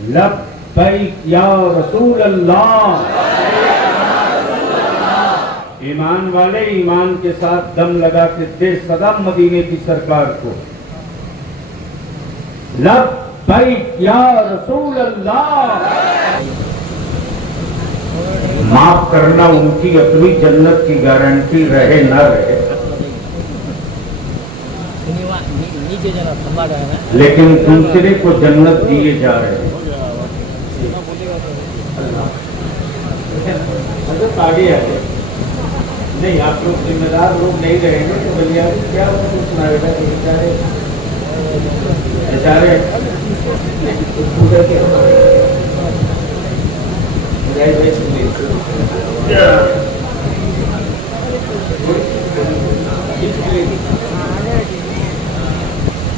लब्बैक या रसूल अल्लाह। ईमान वाले ईमान के साथ दम लगा के दे सदा मदीने की सरकार को। लब्बैक या रसूल अल्लाह। माफ करना उनकी अपनी जन्नत की गारंटी रहे न रहे, लेकिन दूसरे को जन्नत दिए जा रहे हैं। आगे आगे नहीं, आप लोग जिम्मेदार लोग नहीं रहेंगे तो भैया क्या सुनाएगा बेचारे बेचारे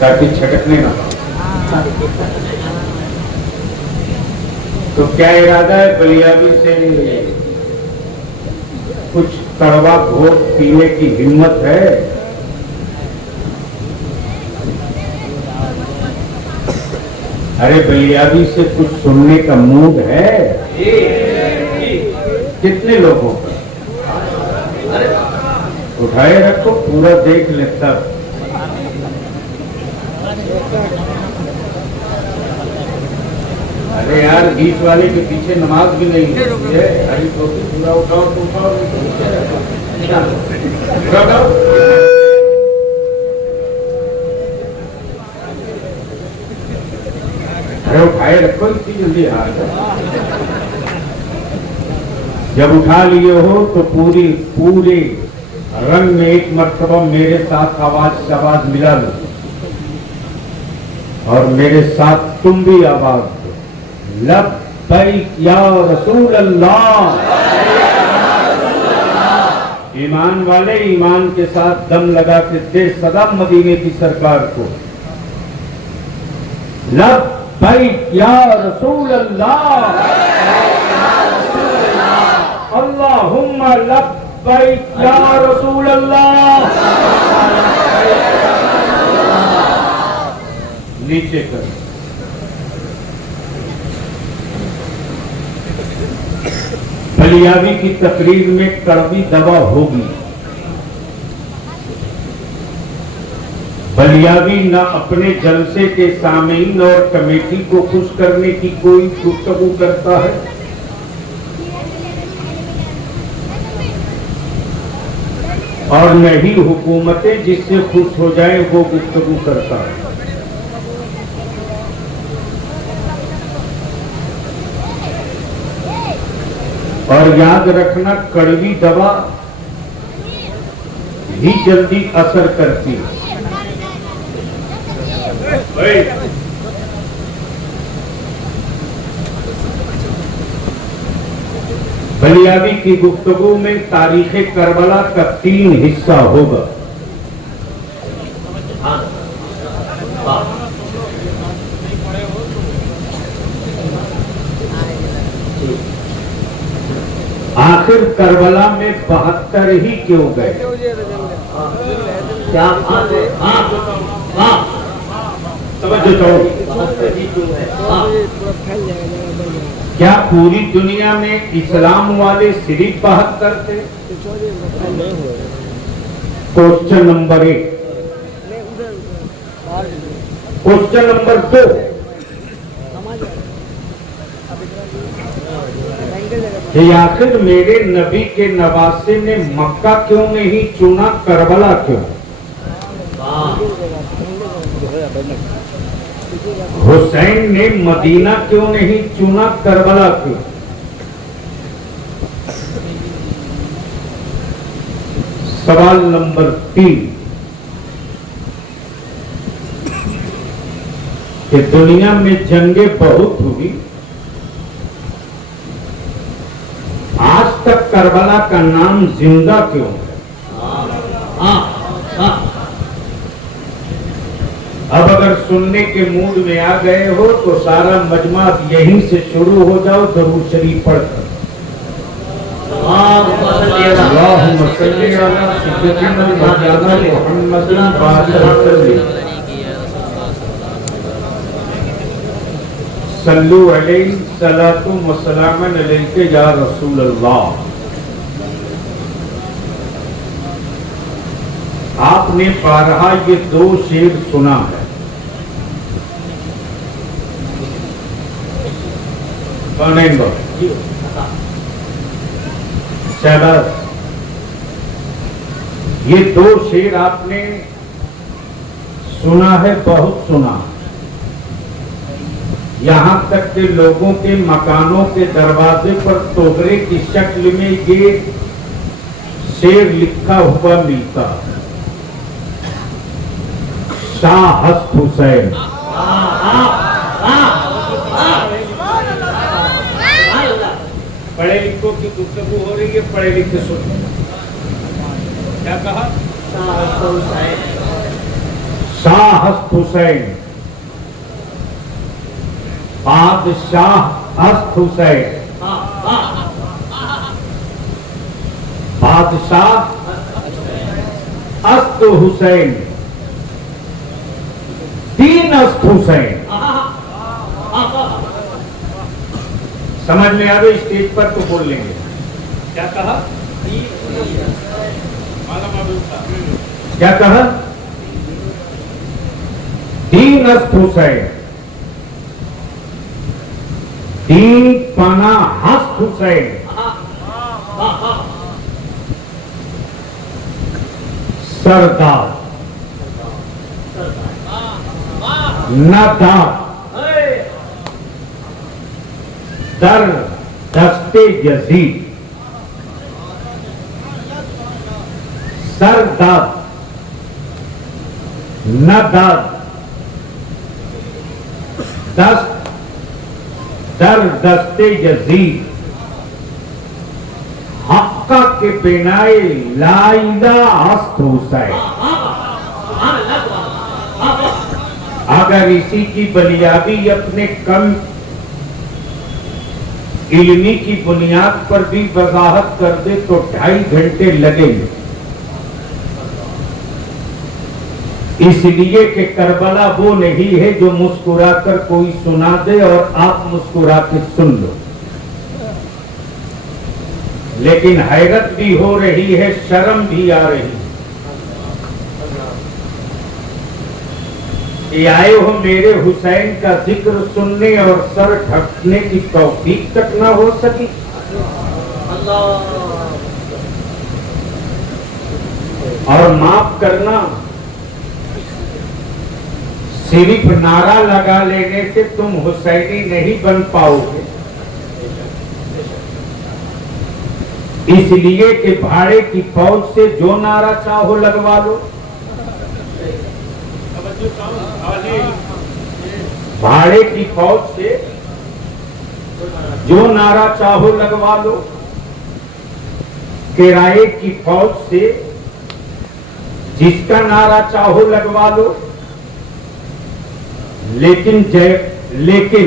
ताकि छटकने ना। तो क्या इरादा है बलियाबी से कुछ कड़वा घोट पीने की हिम्मत है? अरे बलियाबी से कुछ सुनने का मूड है? कितने लोगों का? उठाए रखो, पूरा देख लेता। अरे यार बीच वाले के पीछे नमाज भी नहीं है। हरी टोपी पूरा उठाओ तो उठाओ, उठाओ। अरे उठाए रखो इतनी जल्दी हाथ। जब उठा लिए हो तो पूरे रंग में एक मर्तबा मेरे साथ आवाज मिला लो और मेरे साथ तुम भी आवाज दो। लब्बैक या रसूल अल्लाह। ईमान वाले ईमान के साथ दम लगा के दे सदा मदीने की सरकार को। लब्बैक या रसूल अल्लाह। अल्लाहुम्मा लब्बैक या रसूल अल्लाह। नीचे कर। बलियाबी की तकरीर में कड़वी दवा होगी। बलियाबी न अपने जलसे के सामीन और कमेटी को खुश करने की कोई गुफ्तगू करता है, और न ही हुकूमतें जिससे खुश हो जाए वो गुफ्तगू करता है। और याद रखना, कड़वी दवा ही जल्दी असर करती है। बलियाबी की गुफ्तगू में तारीख़े करबला का 3 हिस्सा होगा। आखिर करबला में 72 ही क्यों गए? क्या क्या पूरी दुनिया में इस्लाम वाले सिर्फ 72 थे? Question number 1। क्वेश्चन नंबर 2, कि आखिर मेरे नबी के नवासे ने मक्का क्यों नहीं चुना, करबला क्यों? हुसैन ने मदीना क्यों नहीं चुना, करबला क्यों? सवाल नंबर 3, कि दुनिया में जंगें बहुत हुई, आज तक करबला का नाम जिंदा क्यों है? अब अगर सुनने के मूड में आ गए हो तो सारा मजमा यहीं से शुरू हो जाओ, दरूद शरीफ पढ़कर। सल्लु अलैहि सलातु व सलामन अलैके या रसूल अल्लाह। आपने बारहा ये दो शेर सुना है। शाबाश, ये दो शेर आपने सुना है, बहुत सुना। यहां तक के लोगों के मकानों के दरवाजे पर तोहरे की शक्ल में ये शेर लिखा हुआ मिलता। शाह हस्त हुसैन। पढ़े लिखों की गुफ्तगू हो रही है, पढ़े लिखे सुनो। क्या कहा? शाह हस्त हुसैन, बादशाह हस्त हुसैन, बादशाह अस्त हुसैन, तीन अस्त हुसैन। समझ में आ गई? स्टेज पर तो बोल लेंगे। क्या कहा? क्या कहा? तीन अस्त हुसैन, तीन पना हस्त हुसैन, सरदार नदार, दर दस्ते यजीद, सरदार नदार, दस्त दर दस्ते यजीद, हक्का के बिनाए लाइला हस्त हुसैन। अगर इसी की बुनियादी अपने कम इल्मी की बुनियाद पर भी वजाहत कर दे तो 2.5 घंटे लगेंगे। इसलिए कि करबला वो नहीं है जो मुस्कुराकर कोई सुना दे और आप मुस्कुरा के सुन लो। लेकिन हैरत भी हो रही है, शर्म भी आ रही है। ये आए हो मेरे हुसैन का जिक्र सुनने और सर ढकने की तौफीक तक ना हो सकी। और माफ करना, सिर्फ नारा लगा लेने से तुम हुसैनी नहीं बन पाओगे। इसलिए कि भाड़े की फौज से जो नारा चाहो लगवा लो, भाड़े की फौज से जो नारा चाहो लगवा लो, किराए की फौज से जिसका नारा चाहो लगवा लो। लेकिन लेकिन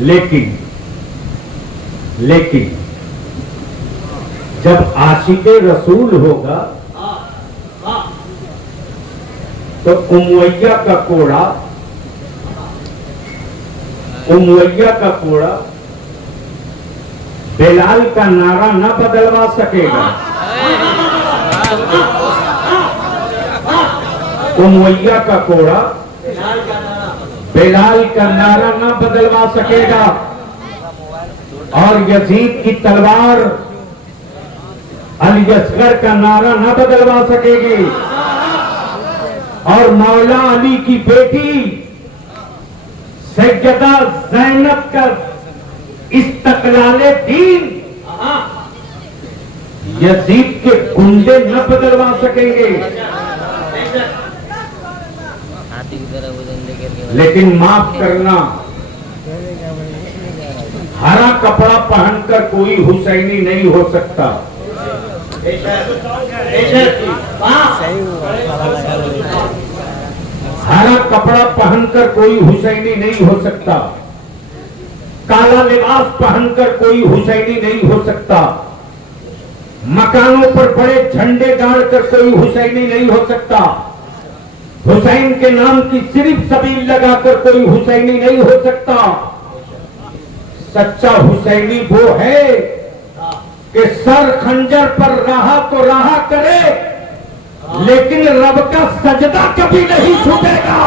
लेकिन लेकिन जब आशिक़े रसूल होगा तो उमैया का कोड़ा बिलाल का नारा न बदलवा सकेगा। उमैया का कोड़ा बिलाल का नारा न बदलवा सकेगा। और यजीद की तलवार अली असगर का नारा न बदलवा सकेगी। और मौला अली की बेटी सैयदा ज़ैनब का इस्तक़लाले दीन यजीद के गुंडे न बदलवा सकेंगे। लेकिन माफ करना, हरा कपड़ा पहनकर कोई हुसैनी नहीं हो सकता। हरा कपड़ा पहनकर कोई हुसैनी नहीं हो सकता। काला लिबास पहनकर कोई हुसैनी नहीं हो सकता। मकानों पर बड़े झंडे गाड़कर कोई हुसैनी नहीं हो सकता। हुसैन के नाम की सिर्फ सबील लगाकर कोई हुसैनी नहीं हो सकता। सच्चा हुसैनी वो है कि सर खंजर पर रहा तो रहा करे, लेकिन रब का सजदा कभी नहीं छूटेगा।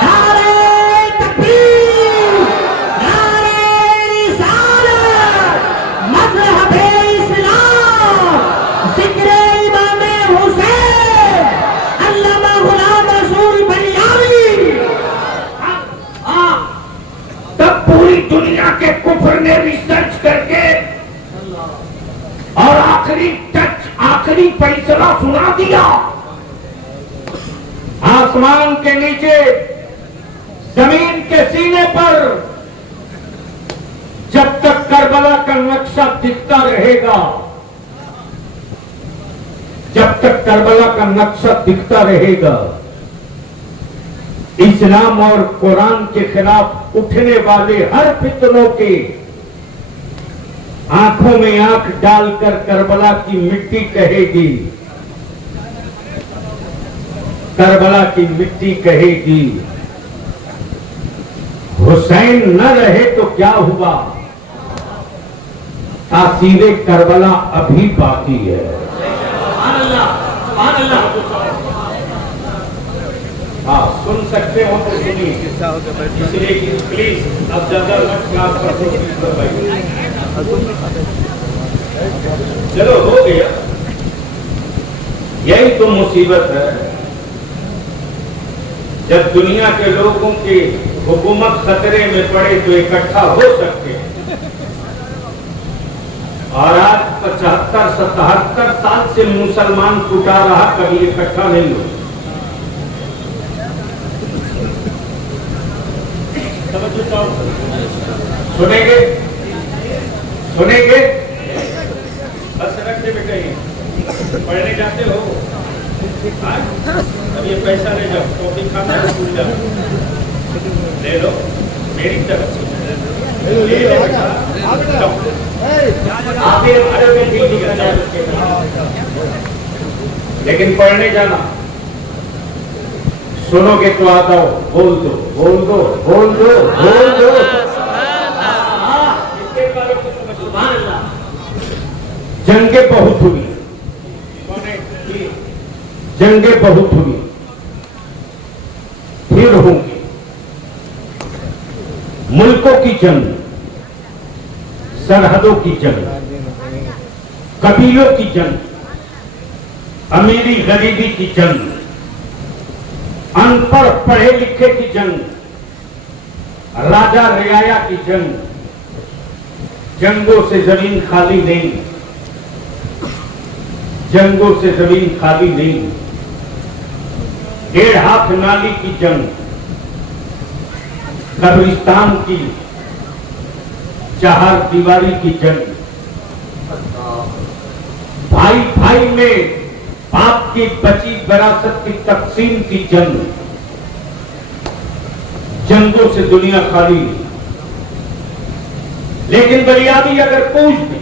नारे तकबीर, नारे रिसालत, मज़हबे इस्लाम, ज़िक्रे इमामे हुसैन, अल्लामा गुलाम रसूल बनियामी। तब पूरी दुनिया के कुफ्र ने रिसर्च करके और आखिरी फैसला सुना दिया। आसमान के नीचे, जमीन के सीने पर जब तक करबला का नक्शा दिखता रहेगा, जब तक करबला का नक्शा दिखता रहेगा, इस्लाम और कुरान के खिलाफ उठने वाले हर फितनों के आंखों में आंख डालकर करबला की मिट्टी कहेगी, करबला की मिट्टी कहेगी, हुसैन न रहे तो क्या हुआ, तासीरे करबला अभी बाकी है। हाँ, सुन सकते हो तो सुनिए, इसलिए कि प्लीज अब ज्यादा क्लास पर चलो हो गया। यही तो मुसीबत है, जब दुनिया के लोगों की हुकूमत खतरे में पड़े तो इकट्ठा हो सकते हैं, और आज 75-77 साल से मुसलमान टूटा रहा, कभी इकट्ठा नहीं हो। सुनेंगे सुनेंगे बस रखते बेटे, पढ़ने जाते हो, अब ये पैसा ले जाओ, कॉफी खाना है, स्कूल जाओ, ले लो मेरी तरफ से, ले लो लेकिन पढ़ने जाना, सुनोगे तो आ जाओ, बोल दो बोल दो बोल दो बोल दो। जंगें बहुत हुई, जंगें बहुत हुई, फिर होंगी। मुल्कों की जंग, सरहदों की जंग, कबीलों की जंग, अमीरी गरीबी की जंग, अनपढ़ पढ़े लिखे की जंग, राजा रियाया की जंग। जंगों से जमीन खाली नहीं, जंगों से जमीन खाली नहीं। 1.5 हाथ नाली की जंग, कब्रिस्तान की 4 दीवारी की जंग, भाई भाई में बाप की बची विरासत की तकसीम की जंग। जंगों से दुनिया खाली नहीं। लेकिन बलियाबी अगर पूछ दे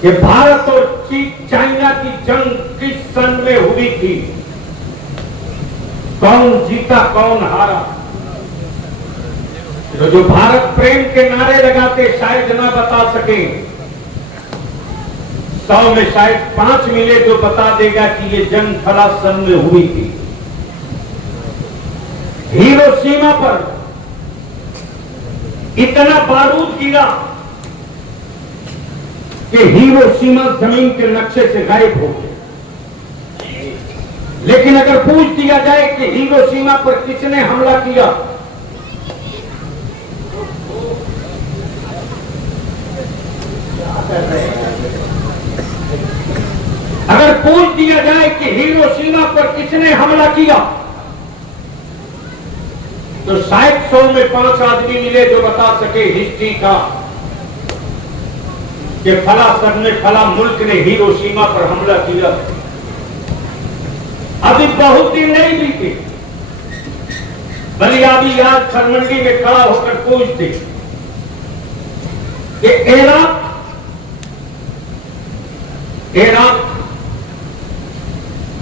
कि भारत और चाइना की जंग किस सन में हुई थी, कौन जीता कौन हारा, तो जो भारत प्रेम के नारे लगाते शायद ना बता सके, 100 में शायद 5 मिले जो बता देगा कि ये जंग फला सन में हुई थी। हिरोशिमा पर इतना बारूद गिरा कि हिरोशिमा जमीन के नक्शे से गायब हो गए। लेकिन अगर पूछ दिया जाए कि हिरोशिमा पर किसने हमला किया, अगर पूछ दिया जाए कि हिरोशिमा पर किसने हमला किया, तो शायद 100 में 5 आदमी मिले जो बता सके हिस्ट्री का कि फला सन में फला मुल्क ने हिरोशिमा पर हमला किया। अभी बहुत दिन नहीं बीते, बलियाबी आज खरमंडी में खड़ा होकर पूछते कि इराक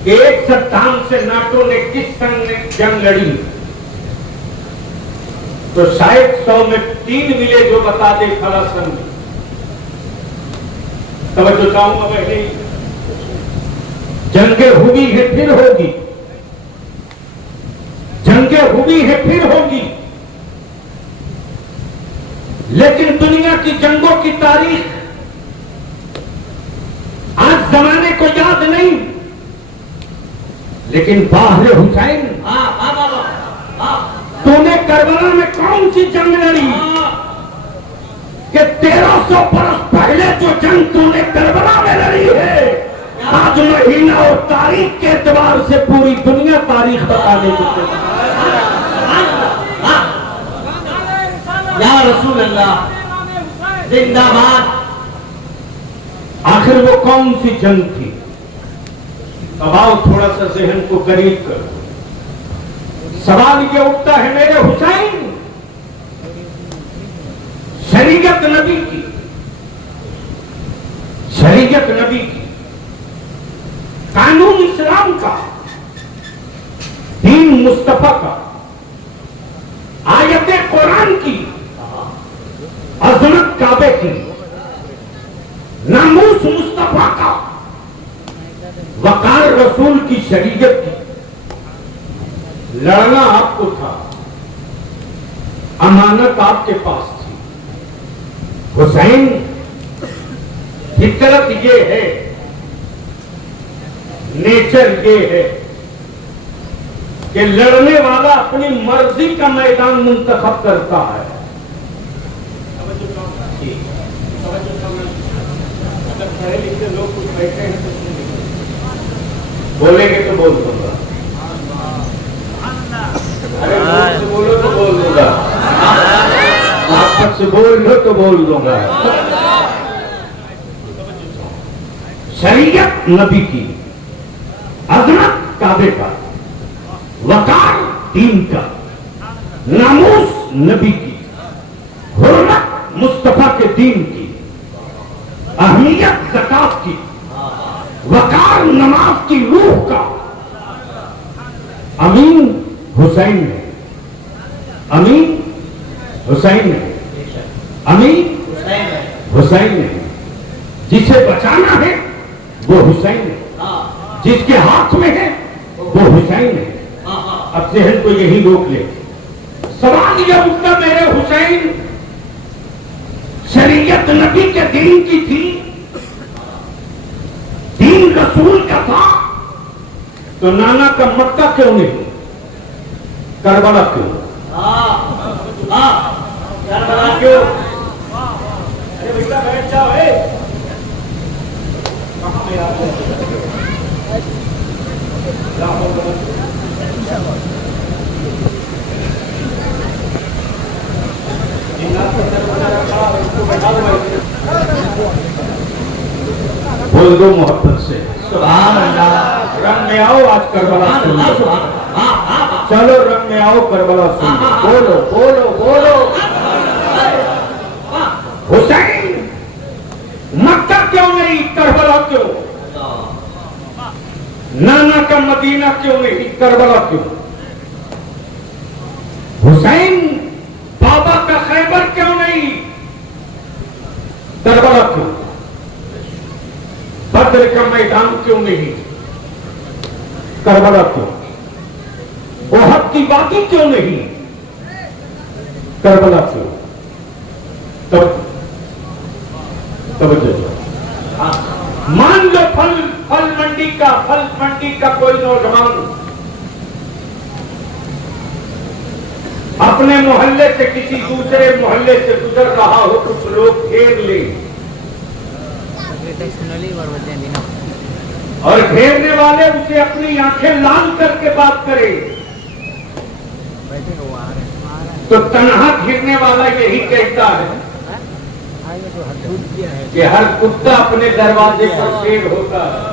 एक सद्दाम से नाटो ने किस संग ने जंग लड़ी, तो शायद 100 में 3 मिले जो बता दे फला संग। तवज्जो चाहूंगा पहले, जंगे हुई है फिर होगी, जंगे हुई है फिर होगी, लेकिन दुनिया की जंगों की तारीख आज जमाने को याद नहीं, लेकिन बाहर हुसैन, तूने करबला में कौन सी जंग लड़ी कि 1300 बरस पहले जो जंग तूने करबला में लड़ी है, आज महीना और तारीख के एतबार से पूरी दुनिया तारीख बताने की। या रसूल अल्लाह जिंदाबाद। आखिर वो कौन सी जंग थी? अब आओ थोड़ा सा जहन को करीब करो। सवाल ये उठता है मेरे हुसैन, शरीयत नबी की, शरीयत नबी की, कानून इस्लाम का, दीन मुस्तफा का, आयत कुरान की, अजमत काबे की, नामूस मुस्तफा का, वकार रसूल की शरीयत की। लड़ना आपको था, अमानत आपके पास थी। हुसैन, फितरत ये है, नेचर ये है कि लड़ने वाला अपनी मर्जी का मैदान मुंतखब करता है। अगर पढ़े लिखे लोग कुछ बैठे हैं तो बोलेंगे तो बोल दूंगा, अरे मुझसे बोलो तो बोल दूंगा, आप से बोल लो तो बोल दूंगा। शरीयत नबी की, अजमत काबे का, वकार दीन का, नामूस नबी की, हुर्मत मुस्तफा के दीन की, अहमियत ज़कात की, वकार नमाज की रूह का। अमीन हुसैन ने, अमीन हुसैन ने, अमीन हुसैन ने। जिसे बचाना है वो हुसैन है, जिसके हाथ में है वो हुसैन है। अब जहन को यही रोक ले। सवाल यह उठता मेरे हुसैन, शरीयत नबी के दीन की थी, दीन रसूल का था, तो नाना का मक्का क्यों नहीं, करबला क्यों? करबला क्यों? अरे बेटा बैठ जाओ, कहां मेरा बोल दो मोहब्बत से, सुभान अल्लाह। रंग में आओ आज करबला सुन लो। चलो रंग में आओ करबला सुन लो। बोलो बोलो बोलो। हुसैन, मक्का क्यों नहीं, करबला क्यों? नाना का मदीना क्यों नहीं, करबला क्यों? हुसैन, बाबा का खैबर क्यों नहीं, करबला क्यों? बद्र का मैदान क्यों नहीं, करबला क्यों? ओहद की वादी क्यों नहीं, करबला क्यों? मान लो फल मंडी का कोई नौजवान अपने मोहल्ले से किसी दूसरे मोहल्ले से गुजर रहा हो, कुछ लोग घेर ले और घेरने वाले उसे अपनी आंखें लाल करके बात करे, तो तन्हा घिरने वाला यही कहता है कि हर कुत्ता अपने दरवाजे पर शेर होता है।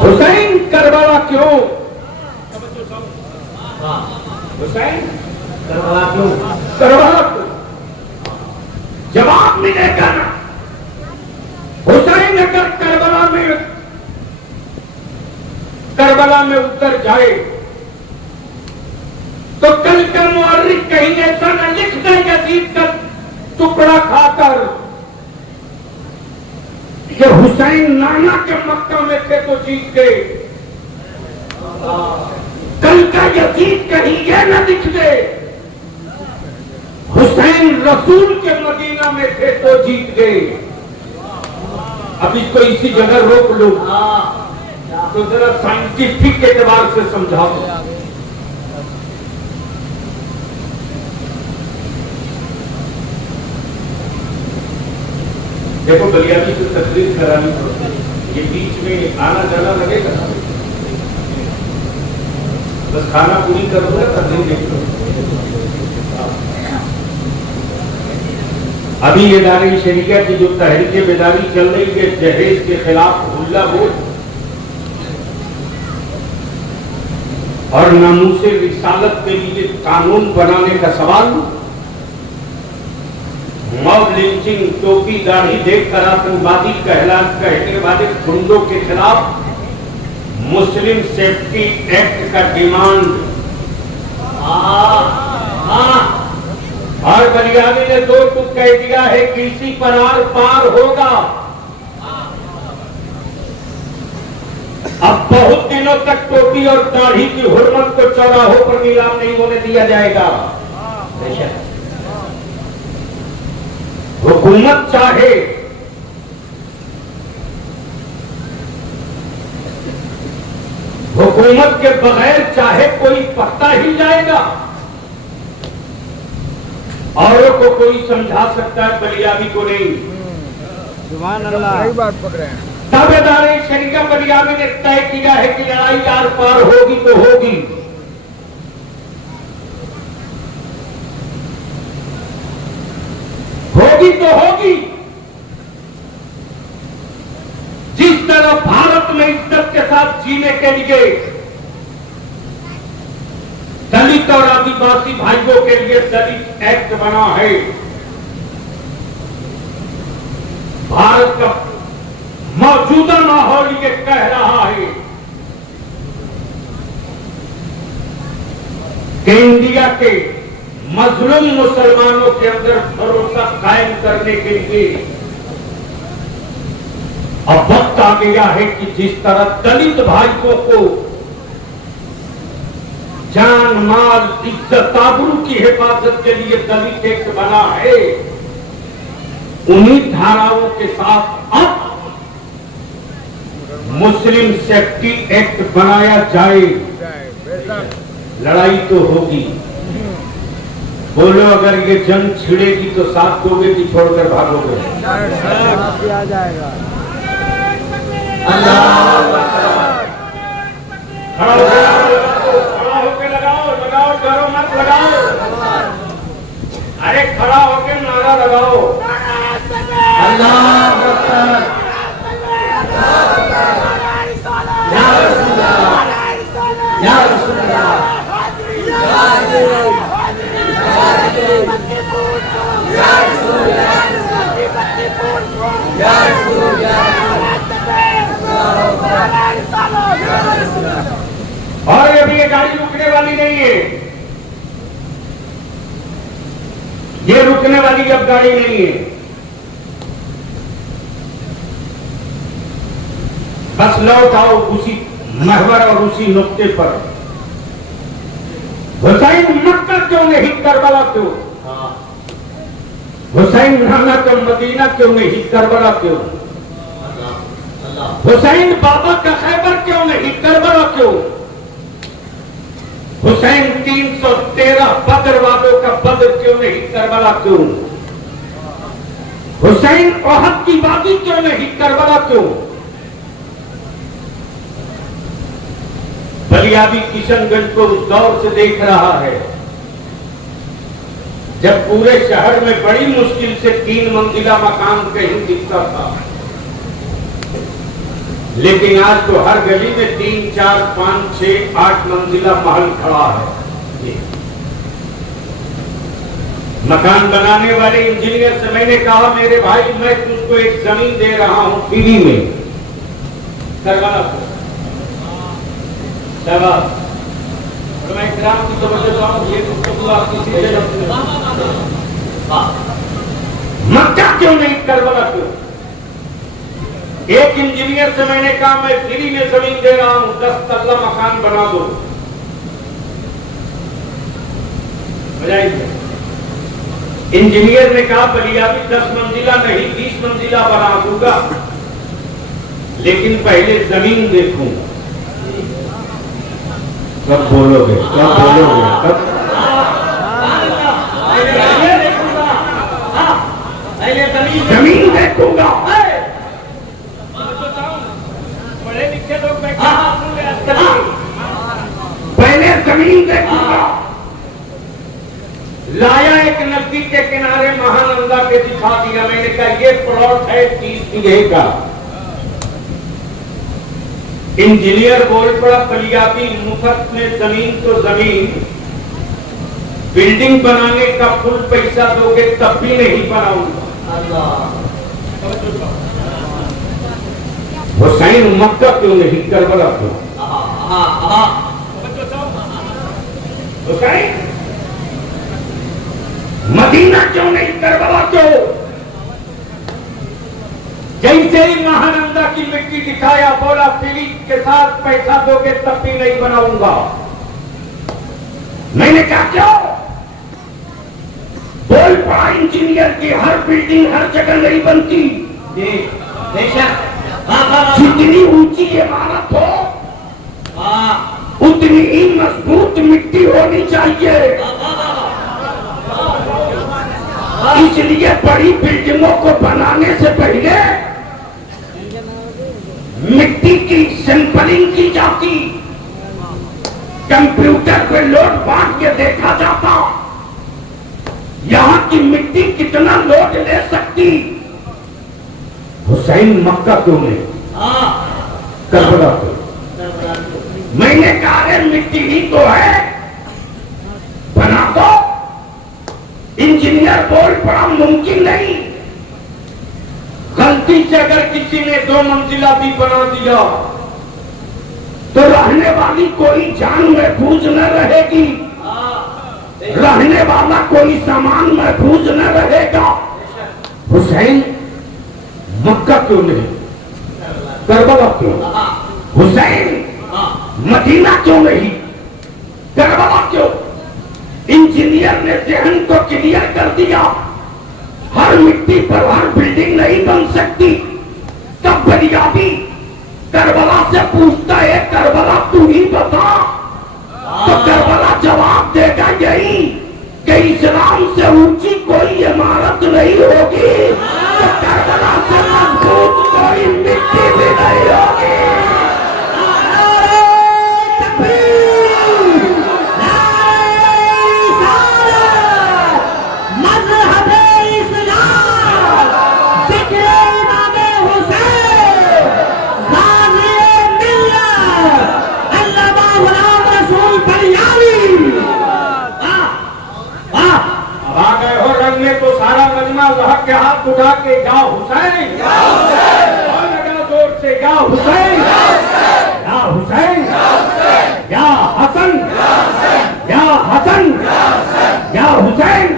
हुसैन, करबला क्यों? हुसैन, करबला क्यों? करबला क्यों? जवाब मिलेगा ना। हुसैन अगर करबला में करबला में उतर जाए तो कल का मुअर्रिख कहीं ऐसा न लिख दे यजीद का टुकड़ा खाकर कि हुसैन नाना के मक्का में थे तो जीत गए। कल का यजीद कहीं यह न लिख दे हुसैन रसूल के मदीना में थे तो जीत गए। अब इसको इसी जगह रोक लो तो जरा साइंटिफिक एतबार से समझाओ। देखो बलियाबी से तकरीर करानी पड़ती, ये बीच में आना जाना लगेगा, बस खाना पूरी करूंगा तकरीर देखो। अभी ये दारी शरीया की जो तहरीक बेदारी चल रही है जहेज के खिलाफ हुल्ला बोल और नामूसे रिसालत के लिए कानून बनाने का सवाल, मॉब लिंचिंग, टोपी दाढ़ी देखकर आतंकवादी कहने वाले गुंडों के खिलाफ मुस्लिम सेफ्टी एक्ट का डिमांड। और बलियाबी ने दो टुक कह दिया है कि इसी पर आर पार होगा। अब बहुत दिनों तक टोपी और दाढ़ी की हुर्मत को चौराहों पर नीलाम नहीं होने दिया जाएगा। हुकूमत चाहे हुकूमत के बगैर चाहे कोई पकता ही जाएगा। औरों को कोई समझा सकता है, बलियाबी को नहीं। सुभान अल्लाह, सही बात पकड़े हैं। ताबेदारे शरीका बलियाबी ने तय किया है कि लड़ाई आर पार होगी तो होगी। होगी तो होगी। जिस तरह भारत में इज्जत के साथ जीने के लिए दलित और आदिवासी भाइयों के लिए दलित एक्ट बना है, भारत का मौजूदा माहौल ये कह रहा है कि इंडिया के मजलूम मुसलमानों के अंदर भरोसा कायम करने के लिए अब वक्त आ गया है कि जिस तरह दलित भाइयों को जान माल इज्जत आबरू की हिफाजत के लिए दलित एक्ट बना है, उन्हीं धाराओं के साथ अब मुस्लिम सेफ्टी एक्ट बनाया जाए। लड़ाई तो होगी। बोलो, अगर ये जंग छिड़ेगी तो साथ दोगे कि छोड़कर भागोगे? आ जाएगा। खड़ा होके लगाओ, डरो मत लगाओ। अरे खड़ा होके नारा लगाओ। और अभी ये गाड़ी रुकने वाली नहीं है, ये रुकने वाली अब गाड़ी नहीं है। बस लौट आओ उसी महवर और उसी नुक्ते पर। हुसैन मक्का क्यों नहीं, करबला क्यों? हुसैन नाना क्यों, मदीना क्यों नहीं, करबला क्यों? हुसैन बाबा का खैबर क्यों नहीं, करबला क्यों? हुसैन 313 बदर वालों का बदर क्यों नहीं, करबला क्यों? हुसैन ओहद की वादी क्यों नहीं, करबला क्यों? बलियाबी किशनगंज को उस दौर से देख रहा है जब पूरे शहर में बड़ी मुश्किल से 3 मंजिला मकान कहीं दिखता था, लेकिन आज तो हर गली में 3, 4, 5, 6, 8 मंजिला महल खड़ा है। मकान बनाने वाले इंजीनियर से मैंने कहा, मेरे भाई मैं तुझको एक जमीन दे रहा हूं फ्री में, करबला को। मैं ग्राम की तवज्जो चाहूं, ये गुफ्तगू आपकी सीधे मक्का क्यों नहीं, करबला क्यों? एक इंजीनियर से मैंने कहा मैं फ्री में जमीन दे रहा हूं, 10 तल्ला मकान बना दो। इंजीनियर ने कहा बलिया भी 10 मंजिला नहीं 20 मंजिला बना दूंगा, लेकिन पहले जमीन देखूंगा। कब बोलोगे, कब बोलोगे, कब? जमीन देखूंगा। पढ़े लिखे लोग पहले जमीन देखूंगा। लाया एक नदी के किनारे महानंदा के दिखा दिया। मैंने कहा ये प्लॉट है 30 बीघे का। इंजीनियर बोल पड़ा बलियाबी मुफ्त में जमीन तो जमीन, बिल्डिंग बनाने का फुल पैसा दोगे तब भी नहीं बनाऊंगा। हुसैन मक्का क्यों नहीं, करबला क्यों? हुसैन मदीना क्यों नहीं, करबला क्यों? जैसे ही महानंदा की मिट्टी दिखाया, बोला फ्री के साथ पैसा दोगे तब भी नहीं बनाऊंगा। मैंने कहा क्यों? बोल पड़ा इंजीनियर की हर बिल्डिंग हर जगह नहीं बनती। जितनी ऊंची इमारत हो उतनी ही मजबूत मिट्टी होनी चाहिए। इसलिए बड़ी बिल्डिंगों को बनाने से पहले मिट्टी की सैंपलिंग की जाती, कंप्यूटर पे लोड बांट के देखा जाता यहां की मिट्टी कितना लोड ले सकती। हुसैन मक्का क्यों नहीं, करबला क्यों? मैंने कहा मिट्टी ही तो है, बना दो। इंजीनियर बोल पड़ा मुमकिन नहीं। गलती से अगर किसी ने 2 मंजिला भी बना दिया तो रहने वाली कोई जान महफूज न रहेगी, रहने वाला कोई सामान महफूज न रहेगा। हुसैन मक्का क्यों नहीं, करबला क्यों? हुसैन मदीना क्यों नहीं, करबला क्यों? इंजीनियर ने जहन को क्लियर कर दिया, हर मिट्टी पर हर बिल्डिंग नहीं बन सकती। तब बलियाबी करबला से पूछता है, करबला तू ही बता। तो करबला जवाब देगा यही कि इस्लाम से ऊंची कोई इमारत नहीं होगी, तो करबला से मजबूत कोई मिट्टी भी नहीं होगी। के हाथ उठा के या हुसैन, और लगा जोर से या हुसैन, या हुसैन, या हसन, या हसन, या हुसैन।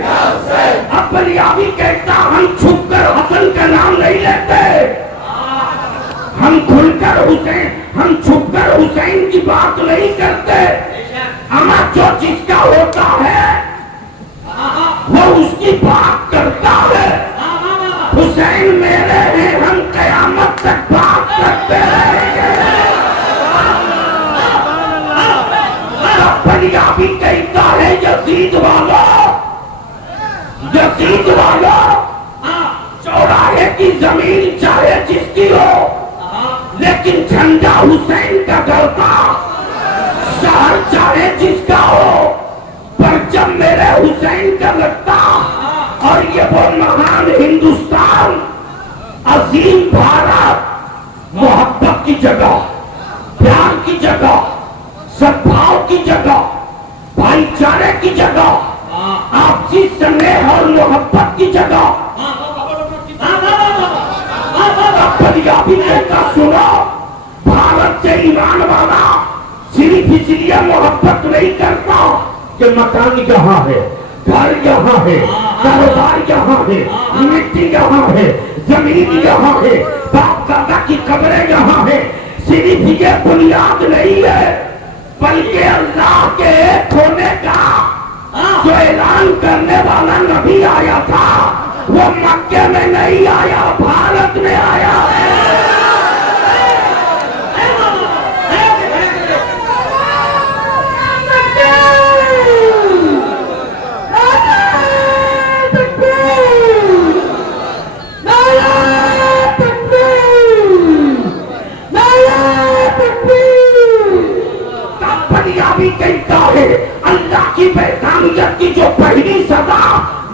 अब बलियाबी कहता हम छुपकर हसन का नाम नहीं लेते, हम खुलकर हुसैन, हम छुपकर हुसैन की बात नहीं करते। अमा जो जिसका होता है वो उसकी बात करता है। हुसैन मेरे हैं, हम कयामत तक बात करते रहेंगे। बलियाबी कहता है यजीद वालों, यजीद वालों, चौराहे की जमीन चाहे जिसकी हो, लेकिन झंडा हुसैन का गड़ता। शहर चाहे जिसका हो, पर जब मेरे हुसैन का लगता, और ये वो महान हिंदुस्तान, अजीम भारत, मोहब्बत की जगह, प्यार की जगह, सद्भाव की जगह, भाईचारे की जगह, आपसी स्नेह और मोहब्बत की जगह। बलियाबी कहता सुनो, भारत से ईमान वाला सिर्फ इसलिए मोहब्बत नहीं करता कि मकान यहाँ है, घर यहाँ है, कारोबार यहाँ है, मिट्टी यहाँ है, जमीन यहाँ है, बाप दादा की कब्रें यहाँ है। सिर्फ ये बुनियाद नहीं है, बल्कि अल्लाह के एक होने का जो ऐलान करने वाला नबी आया था वो मक्के में नहीं आया, भारत में आया है। भी कहता है अल्लाह की पैगामियत की जो पहली सदा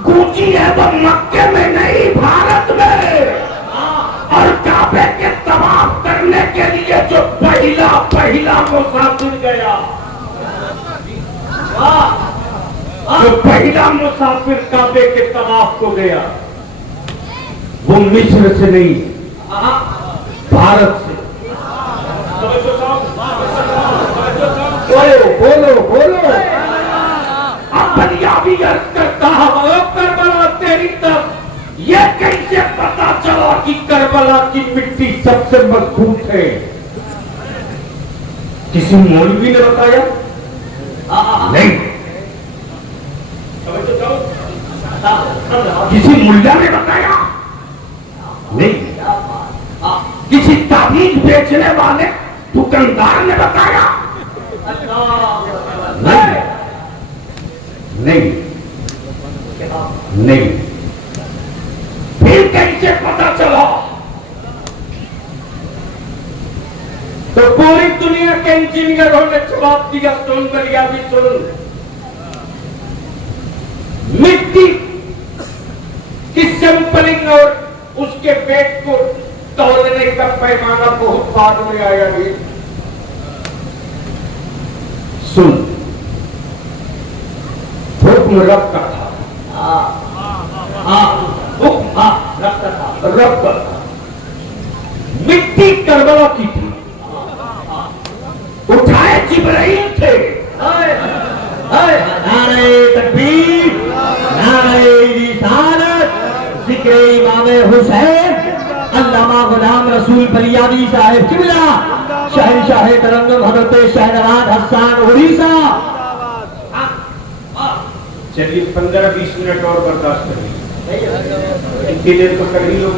गूंजी है वो मक्के में नहीं, भारत में। और काबे के तवाफ करने के लिए जो पहला मुसाफिर गया, जो पहला मुसाफिर काबे के तवाफ को गया वो मिस्र से नहीं, भारत से। बोलो बोलो अब बलियाबी अर्ज करता है करबला तेरी तरफ ये कैसे पता चला कि करबला की मिट्टी सबसे मजबूत है? किसी मौलवी ने बताया? नहीं। किसी मुल्ला ने बताया? नहीं। किसी ताबीज बेचने वाले दुकानदार ने बताया? नहीं नहीं नहीं। फिर कैसे पता चला? तो पूरी दुनिया के इंजीनियरों ने जवाब दिया, सुन बलिया भी सुन। मिट्टी की सैंपलिंग और उसके वेट को तौलने का पैमाना बहुत बाद में आया है। सुन, हुक्म रब का था, हुक्म रब का था। मिट्टी करबला की थी, उठाए जिब्राइल थे। नारे तकबीर, नारे रिसालत, जिक्र इमाम हुसैन अल्लामा गुलाम रसूल बलियावी साहिब किबला, शहनशाह तरंगम हजरत शहनवाज हसन उड़ीसा। चलिए 15-20 मिनट और बर्दाश्त करिए, इतनी देर तो कर ही लो।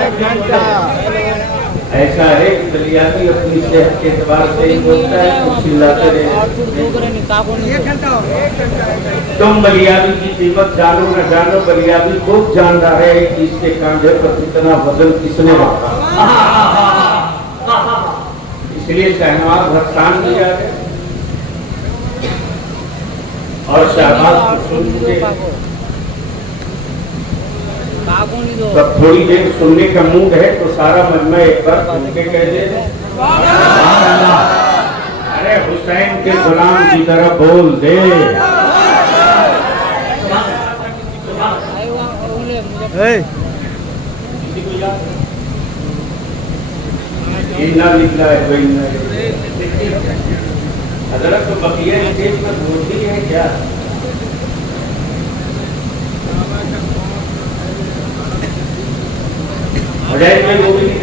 एक घंटा ऐसा है कि बलियावी अपनी सेहत के एतबार से ही बोलता है, कुछ चिल्लाते रहे। तुम बलियावी की कीमत जानो न जानो, बलियावी खूब जान रहा है कि इसके कांधे पर इतना वजन किसने रखा। इसलिए शहनवाज हसन भी आ गए और शहबाज को सुन चुके। तब थोड़ी देर सुनने का मूड है तो सारा मजमा एक बार सुन के कह दे, अरे हुसैन के गुलाम की तरह बोल दे। इन्ना लिखा है कोई हजरत तो बकिया स्टेज पर होती है क्या? में वो भी नहीं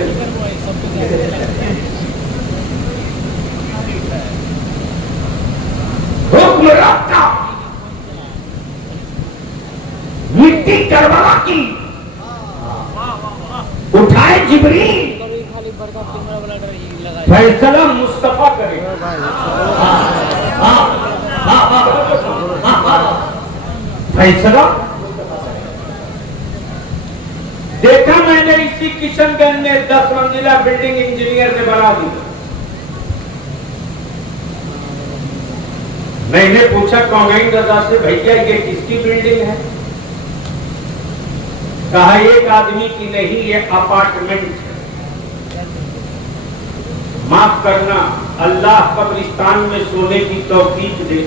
हुक्म रखा, मिट्टी करबला की उठाए जिब्रील, फैसला मुस्तफा करे। फैसला देखा मैंने इसी किशनगंज में 10 मंजिला बिल्डिंग इंजीनियर से बना दी। मैंने पूछा कॉन्वेंट रजा से, भैया ये किसकी बिल्डिंग है? कहा एक आदमी की नहीं, ये अपार्टमेंट है। माफ करना, अल्लाह कब्रिस्तान में सोने की तौफीक दे,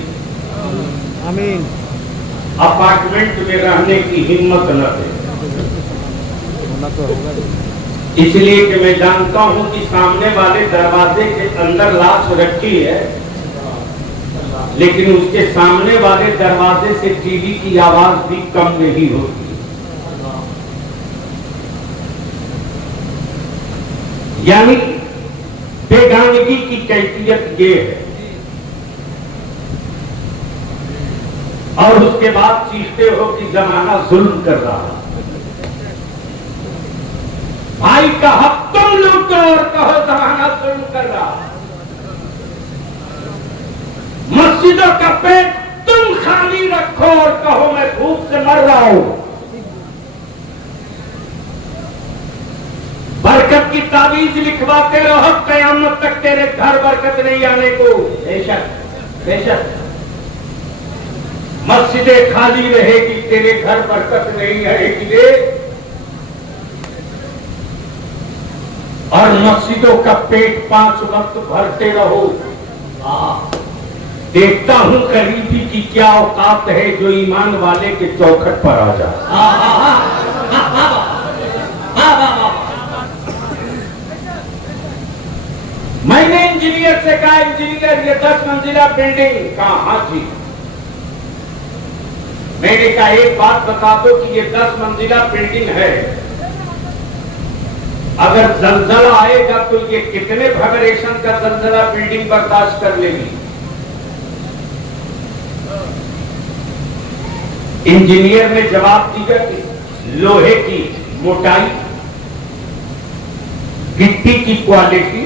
आमीन। अपार्टमेंट में रहने की हिम्मत न दे। होना तो होगा ही। इसलिए कि मैं जानता हूं कि सामने वाले दरवाजे के अंदर लाश रखी है, लेकिन उसके सामने वाले दरवाजे से टीवी की आवाज भी कम नहीं होती। यानी बेगानगी की कैफियत ये है। और उसके बाद चीखते हो कि जमाना जुल्म कर रहा है। भाई का हक तुम लूटो और कहो जमाना जुल्म कर रहा है। मस्जिदों का पेट तुम खाली रखो और कहो मैं भूख से मर रहा हूं। बरकत की तावीज लिखवाते रहो, कयामत तक तेरे घर बरकत नहीं आने को। बेशक बेशक मस्जिदें खाली रहेगी, तेरे घर बरकत नहीं आएगी रे। और मस्जिदों का पेट 5 वक्त भरते रहो। देखता हूं करीबी की क्या औकात है जो ईमान वाले के चौखट पर आ जाए। मैंने इंजीनियर से कहा, इंजीनियर ये 10 मंजिला बिल्डिंग कहा? हाँ जी। मैंने कहा एक बात बता दो कि ये 10 मंजिला बिल्डिंग है, अगर जलजला आएगा तो ये कितने वाइब्रेशन का जलजला बिल्डिंग बर्दाश्त कर लेगी? इंजीनियर ने जवाब दिया कि लोहे की मोटाई, गिट्टी की क्वालिटी,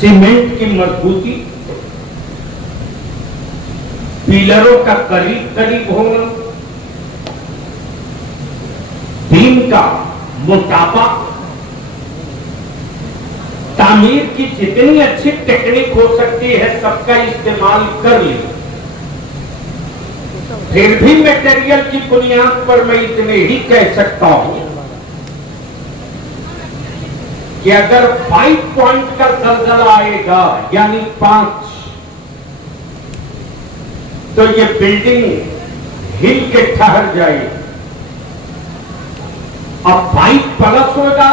सीमेंट की मजबूती, पिलरों का करीब करीब होना, बीम का मोटापा, तामीर की जितनी अच्छी टेक्निक हो सकती है सबका इस्तेमाल कर ली। फिर भी मटेरियल की बुनियाद पर मैं इतने ही कह सकता हूं कि अगर 5 पॉइंट का जलजला आएगा यानी 5, तो ये बिल्डिंग हिल के ठहर जाएगी। अब 5 प्लस होगा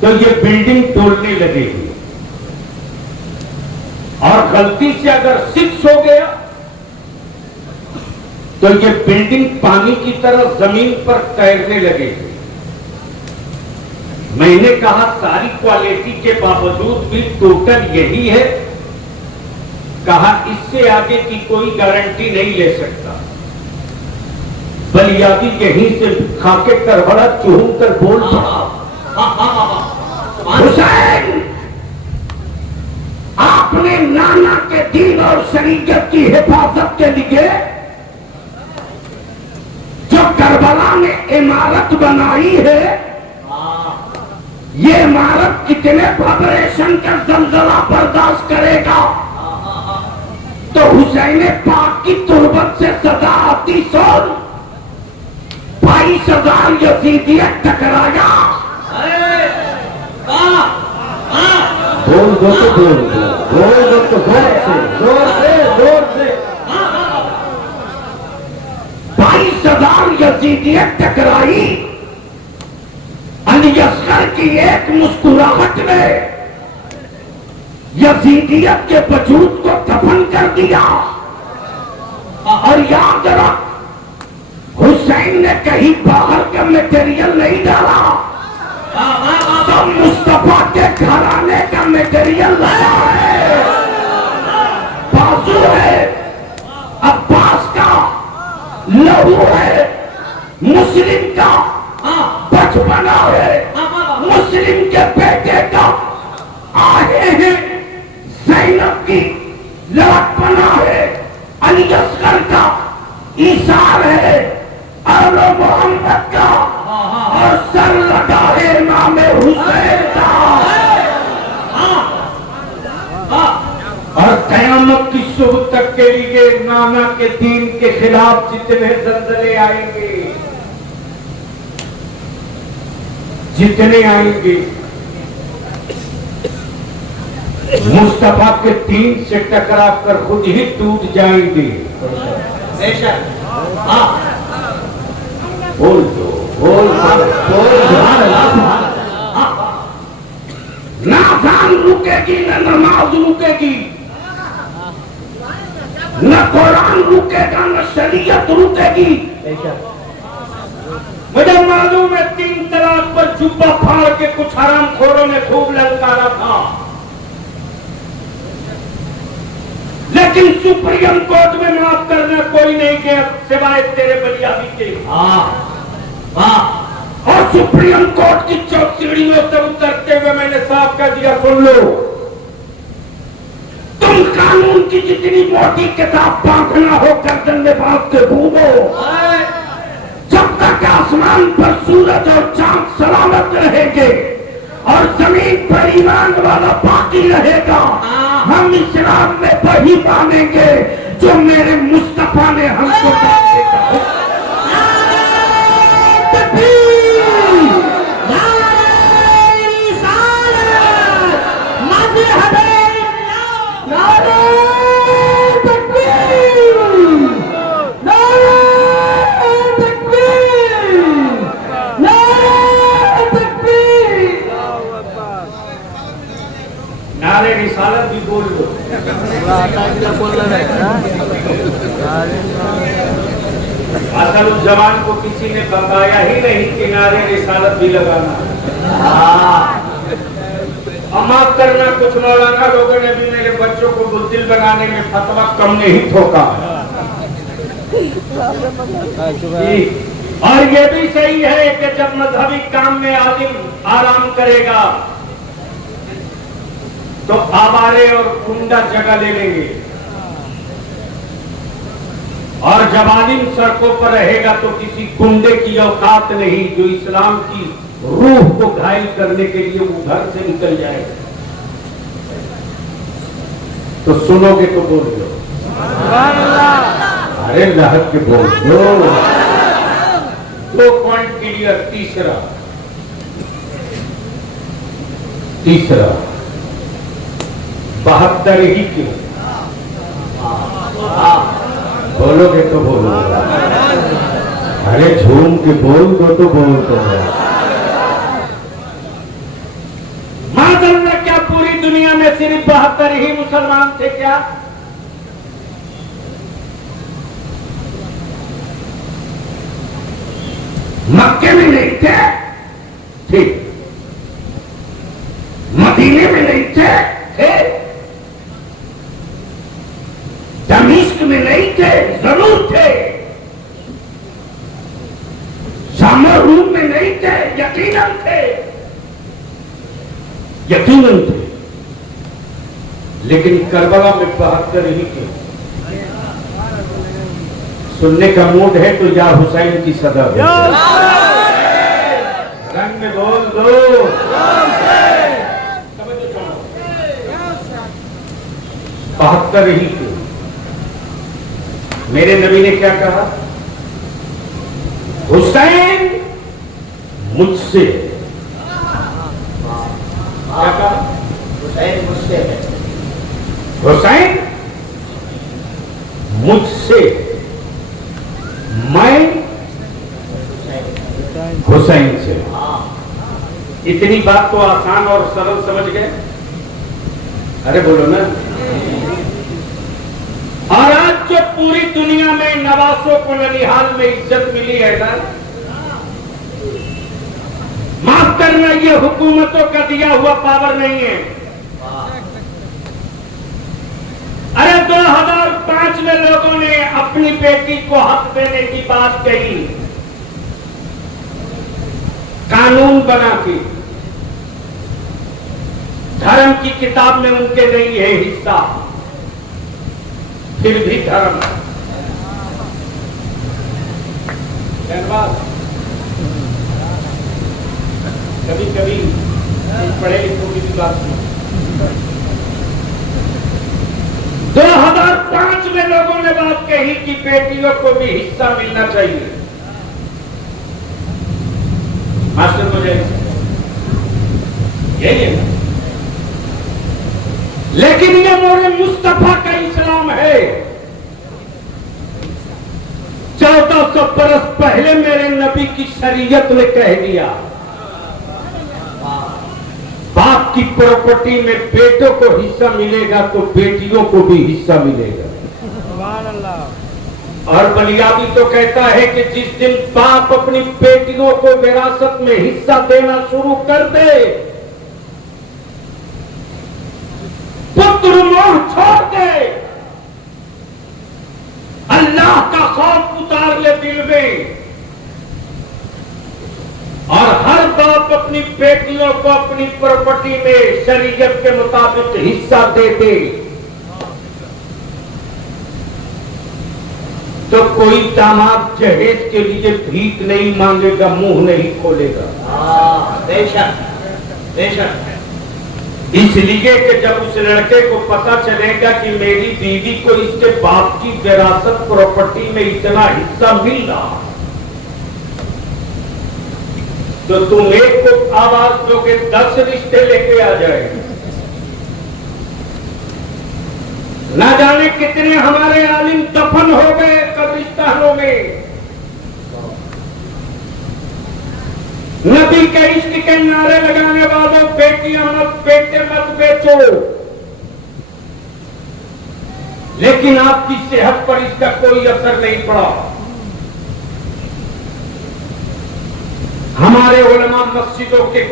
तो ये बिल्डिंग डोलने लगेगी, और गलती से अगर 6 हो गया तो ये बिल्डिंग पानी की तरह जमीन पर तैरने लगेगी। मैंने कहा सारी क्वालिटी के बावजूद भी टोटल यही है। कहा इससे आगे की कोई गारंटी नहीं ले सकता। बलियादी यहीं से खाके करबड़ा चूम कर बोल पड़ा, हुसैन आपने नाना के दीन और शरीयत की हिफाजत के लिए जो करबला में इमारत बनाई है, ये इमारत कितने वाइब्रेशन का जलजला बर्दाश्त करेगा? तो हुसैन पाक की तुरबत से सदा आती सुन, 22,000 यजीदियत टकराया। बोल दो तो बोल दो, बोल दो तो जोर से, जोर से, जोर से। 22,000 यजीदियत टकराई। अली असगर की एक मुस्कुराहट ने यजीदियत के वजूद को दफन कर दिया। और याद रख, हुसैन ने कहीं बाहर का मटेरियल नहीं डाला, सब मुस्तफा के घराने का मटेरियल लगा है। बाजू है, अब्बास का लहू है, मुस्लिम का बचपना है, मुस्लिम के बेटे का आए हैं, ज़ैनब की लड़कपना है, अली असगर का ईसार है, और मोहम्मद का, और सर लगा है इमाम हुसैन का। और कयामत की सुबह तक के लिए नाना के दीन के खिलाफ जितने जल्जले आएंगे, जितने आएंगे, मुस्तफा के दीन से टकरा कर खुद ही टूट जाएंगे। बोल दो, बोल दो। सुभान अल्लाह, सुभान अल्लाह। ना जान रुकेगी, न नमाज रुकेगी, न कुरान रुकेगा, न शरीयत रुकेगी। मुझे मालूम है 3 तलाक पर जुब्बा फाड़ के कुछ हरामखोरों ने खूब ललकारा था, लेकिन सुप्रीम कोर्ट में माफ करना कोई नहीं गया सिवाय तेरे बलियाबी के। वाह, और सुप्रीम कोर्ट की सीढ़ियों से उतरते हुए मैंने साफ कर दिया, सुन लो, तुम कानून की जितनी मोटी किताब बांधना हो गर्दन में बांध के घूमो, जब तक आसमान पर सूरज और चांद सलामत रहेंगे और जमीन पर ईमान वाला बाकी रहेगा, हम इस्लाम में वही मानेंगे जो मेरे मुस्तफा ने हमको कहा। नारे रिसालत भी बोल लो। असल उस जवान को किसी ने बताया ही नहीं कि नारे रिसालत भी लगाना। माफ करना, कुछ मौलाना लोगों ने भी मेरे बच्चों को बुद्धिल बनाने में फतवा कम नहीं ठोका। और ये भी सही है कि जब मजहबी काम में आलिम आराम करेगा तो आवारे और कुंडा जगह ले लेंगे, और जब आलिम सड़कों पर रहेगा तो किसी कुंडे की औकात नहीं जो इस्लाम की रूह को घायल करने के लिए वो घर से निकल जाएगा। तो सुनोगे तो बोल दो, अरे लहर के बोल दो। 2 पॉइंट क्लियर। तीसरा 72 ही क्यों? बोलोगे तो बोलो, अरे झूम के बोल दो तो बोल दो। माज़अल्लाह, क्या पूरी दुनिया में सिर्फ 72 ही मुसलमान थे क्या? मक्के में नहीं थे, ठीक, मदीने में नहीं थे, दमिश्क में नहीं थे, जरूर थे, शाम और रूम में नहीं थे, यकीनन थे, यकीनन थे, लेकिन करबला में 72 ही थे। सुनने का मूड है तो या हुसैन की सदा रंग में बोल दो। 72 ही थे। मेरे नबी ने क्या कहा? हुसैन मुझसे। क्या कहा? हुसैन मुझसे है। हुसैन मुझसे, मैं हुसैन से। इतनी बात तो आसान और सरल समझ गए? अरे बोलो ना। और आज जो पूरी दुनिया में नवासों को ननिहाल में इज्जत मिली है ना, माफ करना, ये हुकूमतों का दिया हुआ पावर नहीं है। अरे 2005 में लोगों ने अपनी बेटी को हक देने की बात कही, कानून बना के, धर्म की किताब में उनके नहीं है हिस्सा, फिर भी धर्म। कभी कभी पढ़े लिखों की भी बात सुनो। 2005 में लोगों ने बात कही कि बेटियों को भी हिस्सा मिलना चाहिए। मास्टर मुझे यही है, लेकिन ये मोरे मुस्तफा का इस्लाम है। 1400 बरस पहले मेरे नबी की शरीयत ने कह दिया, बाप की प्रॉपर्टी में बेटों को हिस्सा मिलेगा तो बेटियों को भी हिस्सा मिलेगा। और बलियाबी तो कहता है कि जिस दिन बाप अपनी बेटियों को विरासत में हिस्सा देना शुरू कर दे, पुत्र मोह छोड़ दे, अल्लाह का खौफ उतार ले दिल में, और हर बाप अपनी बेटियों को अपनी प्रॉपर्टी में शरीयत के मुताबिक हिस्सा दे दे, तो कोई दामाद जहेज के लिए भीख नहीं मांगेगा, मुंह नहीं खोलेगा। बेशक बेशक। इसलिए कि जब उस लड़के को पता चलेगा कि मेरी बीवी को इसके बाप की विरासत प्रॉपर्टी में इतना हिस्सा मिल रहा, तो तुम एक को आवाज दोगे 10 रिश्ते लेके आ जाएंगे। ना जाने कितने हमारे आलिम दफन हो गए कब्रिस्तानों में। नबी के इश्क के नारे लगाने वालों, बेटियां मत बेटे मत बेचो, लेकिन आपकी सेहत पर इसका कोई असर नहीं पड़ा। हमारे उलमा मस्जिदों के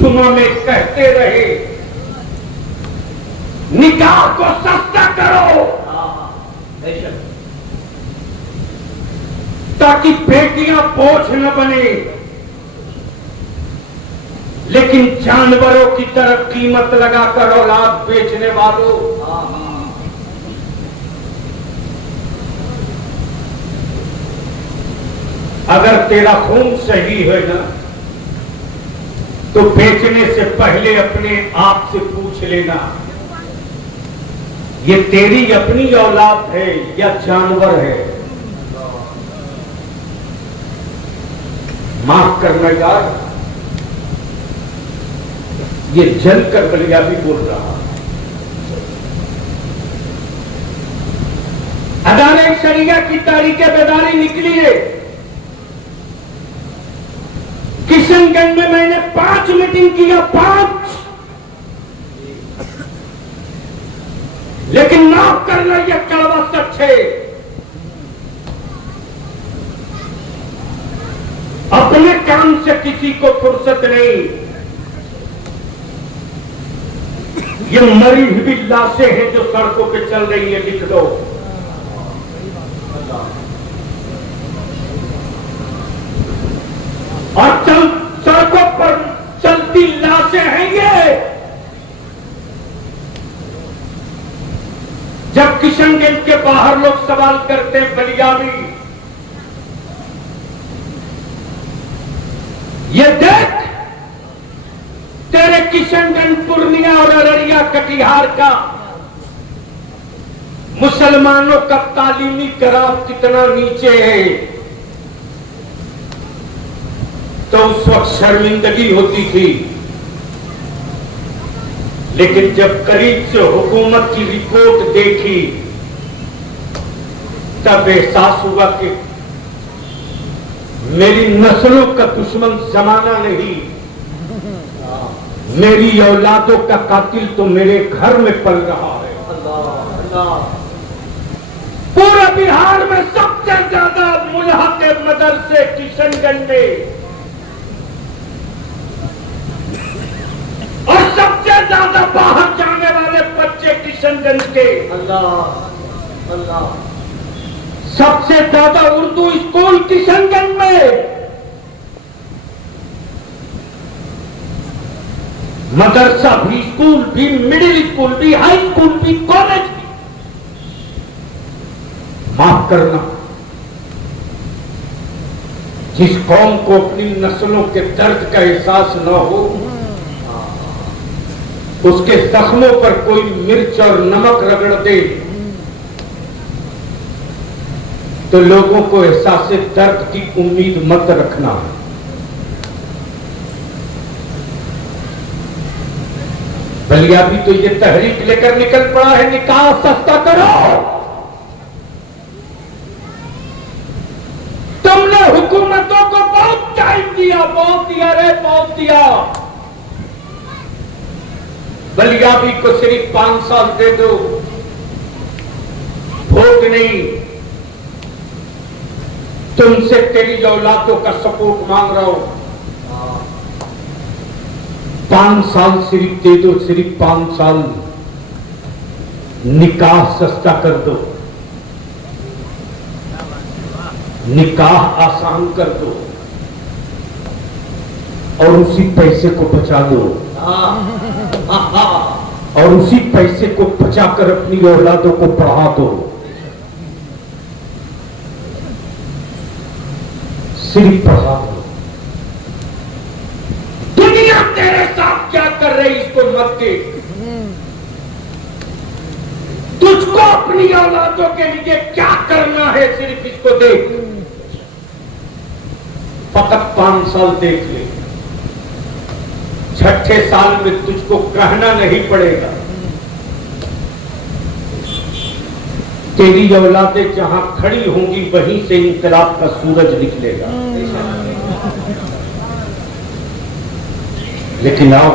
जुमा में कहते रहे, निकाह को सस्ता करो ताकि बेटियां बोझ न बने, लेकिन जानवरों की तरह कीमत लगाकर औलाद बेचने वालों, अगर तेरा खून सही है ना, तो बेचने से पहले अपने आप से पूछ लेना, ये तेरी अपनी औलाद है या जानवर है। माफ करना यार, ये जलकर बलियाबी बोल रहा। अदालत शरिया की तारीख बेदारी निकली है। किशनगंज में मैंने 5 मीटिंग किया, 5, लेकिन माफ करना यह कड़वा सच है। अपने काम से किसी को फुर्सत नहीं। ये मरी हुई लाशें हैं जो सड़कों पे चल रही है, लिख दो। और सड़कों पर चलती लाशें हैं ये। जब किशनगंज के बाहर लोग सवाल करते हैं बलियाबी, ये देख तेरे किशनगंज, पूर्णिया और अररिया, कटिहार का मुसलमानों का तालीमी ग्राफ कितना नीचे है, तो उस वक्त शर्मिंदगी होती थी। लेकिन जब करीब से हुकूमत की रिपोर्ट देखी, तब एहसास हुआ कि मेरी नस्लों का दुश्मन जमाना नहीं, मेरी औलादों का कातिल तो मेरे घर में पल रहा है। पूरे बिहार में सबसे ज्यादा मुल्हक मदरसे किशनगंज में, और सबसे ज्यादा बाहर जाने वाले बच्चे किशनगंज के। अल्लाह अल्लाह। सबसे ज्यादा उर्दू स्कूल किशनगंज में, मदरसा भी, स्कूल भी, मिडिल स्कूल भी, हाई स्कूल भी, कॉलेज भी। माफ करना, जिस कौम को अपनी नस्लों के दर्द का एहसास न हो, उसके जख्मों पर कोई मिर्च और नमक रगड़ दे, तो लोगों को एहसास दर्द की उम्मीद मत रखना। बलियाबी तो ये तहरीक लेकर निकल पड़ा है, निकाह सस्ता करो। दिया रे, मौत दिया। बलियाबी को सिर्फ 5 साल दे दो, वोट नहीं, तुमसे तेरी औलादों का सपोर्ट मांग रहा हूं। 5 साल सिर्फ दे दो, सिर्फ 5 साल। निकाह सस्ता कर दो, निकाह आसान कर दो, और उसी पैसे को बचा दो, और उसी पैसे को बचाकर अपनी औलादों को पढ़ा दो। सिर्फ पढ़ा दो। दुनिया तेरे साथ क्या कर रही इसको मत देख, तुझको अपनी औलादों के लिए क्या करना है सिर्फ इसको देख। फकत 5 साल देख ले, 6ठे साल में तुझको कहना नहीं पड़ेगा। तेरी औलादें जहां खड़ी होंगी वहीं से इंकलाब का सूरज निकलेगा। लेकिन आओ,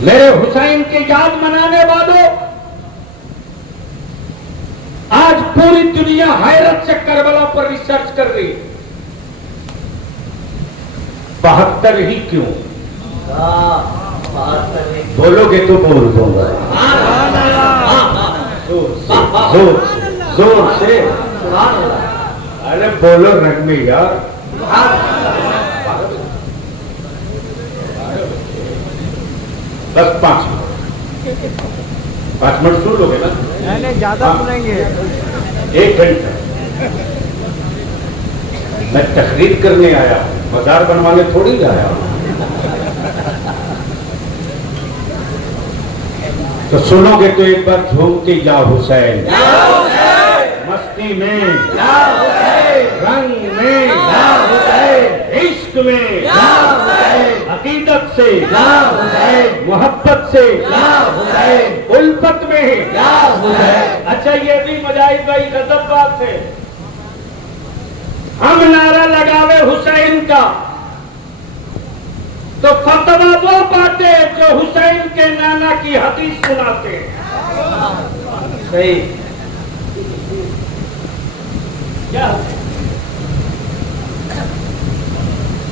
मेरे हुसैन की याद मनाने वालों, आज पूरी दुनिया हैरत से करबला पर रिसर्च कर रही है। 72 ही क्यों? बोलोगे तो बोल दूंगा, जोर से। अरे बोलो रंग में यार। बस 5 मिनट सुन लोगे ना? नहीं ज्यादा सुनेंगे। 1 घंटा मैं तकरीर करने आया हूं, बाजार बनवाने थोड़ी आया हूं। तो सुनोगे तो एक बार झूम के या हुसैन, मस्ती में, रंग में, इश्क में, अकीदत से, मोहब्बत से, उल्फत में। अच्छा ये भी मजाहिद भाई गजब बात है, हम नारा लगावे हुसैन का तो फतवा वो पाते जो हुसैन के नाना की हदीस सुनाते। सही क्या?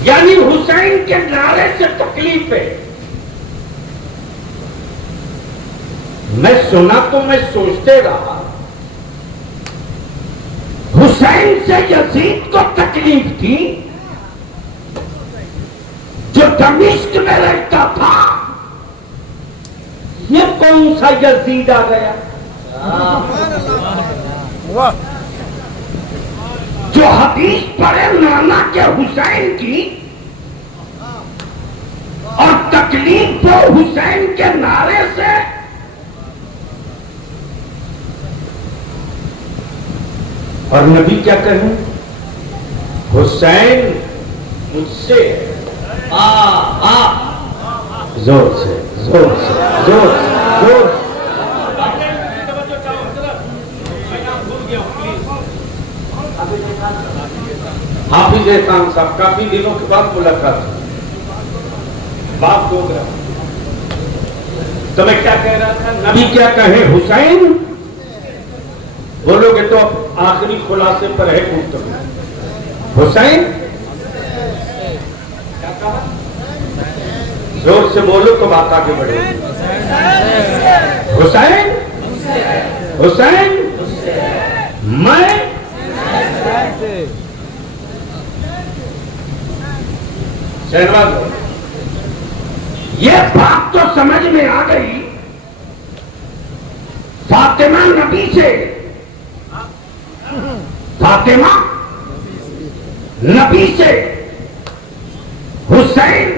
यानी हुसैन के नारे से तकलीफ है। मैं सुना तो मैं सोचते रहा, हुसैन से यजीद को तकलीफ थी जो दमिश्क में रहता था। ये कौन सा यजीद आ गया जो हदीस पढ़े नाना के हुसैन की, और तकलीफ हो हुसैन के नारे से। और नबी क्या कहें? हुसैन मुझसे। जोर से, जोर से, जोर से, जोर से। हाफिज एहसान साहब, काफी दिनों के बाद मुलाकात हुई, बात हो गया। तो मैं क्या कह रहा था, नबी क्या कहे हुसैन? बोलोगे तो आखिरी खुलासे पर है गुफ्तगू। हुसैन क्या कहा? जोर से बोलो तो बात आगे बढ़ेगी। हुसैन, हुसैन, मैं शहनवाज, ये बात तो समझ में आ गई। फातिमा नबी से, फातिमा नबी से, हुसैन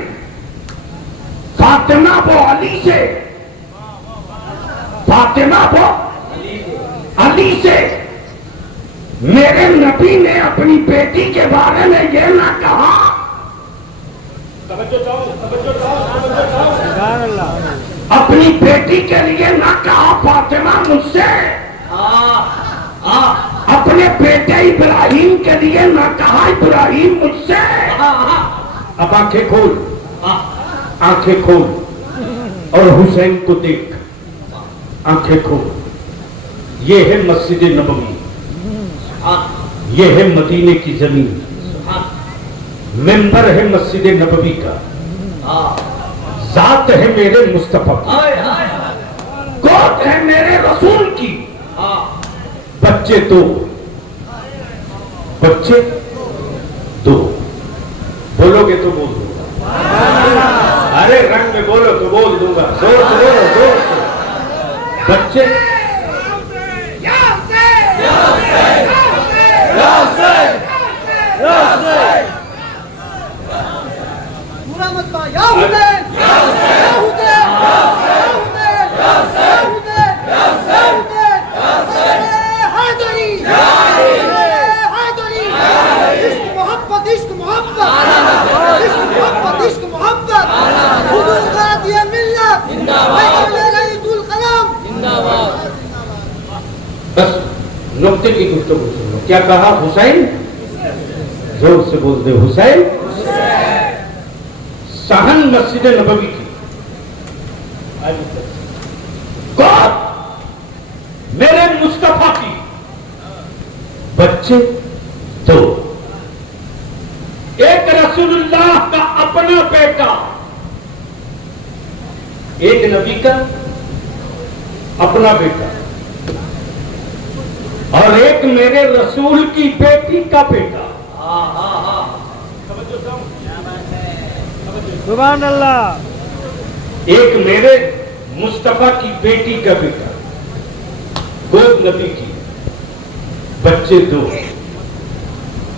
फातिमा वो अली से, फातिमा वो अली से। मेरे नबी ने अपनी बेटी के बारे में यह ना कहा, अपनी बेटी के लिए ना कहा फातिमा मुझसे, अपने बेटे इब्राहिम के लिए ना कहा इब्राहिम मुझसे। अब आंखें खोल, आंखें खोल और हुसैन को देख, आंखें खोल। ये है मस्जिद नबवी, ये है मदीने की जमीन, मेंबर है मस्जिद नबवी का, जात है मेरे मुस्तफा की, गोद है मेरे रसूल की। बच्चे दो, बच्चे दो। बोलोगे तो बोल दूंगा, अरे रंग में बोलो तो बोल दूंगा, जोर से बोलो, जोर से। बच्चे पूरा मत पा या हुसैन या हुसैन या हुसैन या हुसैन या हुसैन हैदरी हैदरी इश्क मोहब्बत इश्क मोहब्बत इश्क मोहब्बत इश्क मोहब्बत हुजूर गादी मिल्लत जिंदाबाद रईसुल कलम जिंदाबाद। बस नुक्ते की गुफ्तगू सुनो। क्या कहा हुसैन? जोर से बोल दे हुसैन। सहन मस्जिद नबवी की, गोद मेरे मुस्तफा की। बच्चे दो, एक रसूलुल्लाह का अपना बेटा, एक नबी का अपना बेटा, और एक मेरे रसूल की बेटी का बेटा। सुभान अल्लाह। एक मेरे मुस्तफा की बेटी का बेटा, गोद नबी की। बच्चे दो,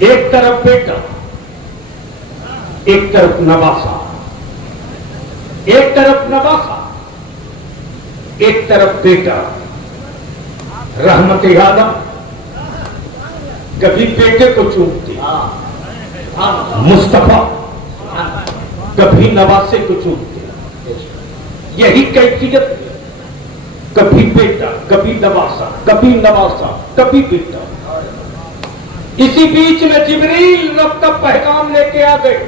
एक तरफ बेटा, एक तरफ नवासा, एक तरफ नवासा, एक तरफ बेटा। रहमत आलम कभी बेटे को चूमती, मुस्तफा कभी नवासे को चूमते। यही कैफियत, कभी बेटा कभी नवासा, कभी नवासा कभी बेटा। इसी बीच में जिब्रील रब का पैगाम लेके आ गए।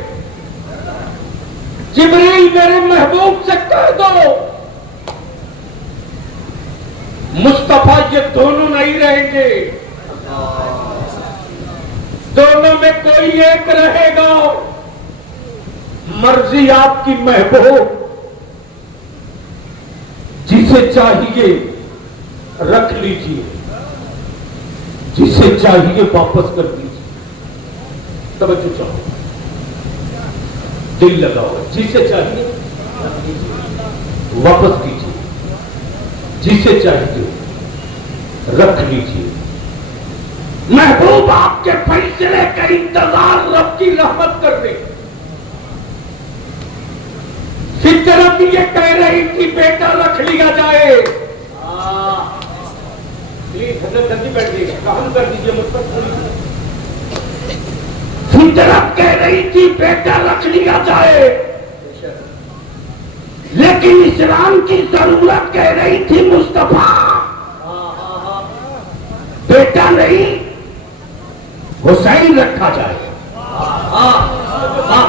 जिब्रील मेरे महबूब से कह दो मुस्तफा ये दोनों नहीं रहेंगे, दोनों में कोई एक रहेगा। मर्जी आपकी महबूब, जिसे चाहिए रख लीजिए, जिसे चाहिए वापस कर दीजिए। तवज्जो चाहो, दिल लगाओ। जिसे चाहिए रख लीजिए, वापस कीजिए, जिसे चाहिए रख लीजिए। महबूब आपके फैसले का इंतजार रब की रहमत कर रहे। फितरत ये कह रही थी बेटा रख लिया जाए। प्लीज हजरत जल्दी बैठ जाइए, काम कर दीजिए मुझ पर। फितरत कह रही थी बेटा रख लिया जाए, लेकिन इस्लाम की जरूरत कह रही थी मुस्तफा बेटा नहीं हुसैन रखा जाए।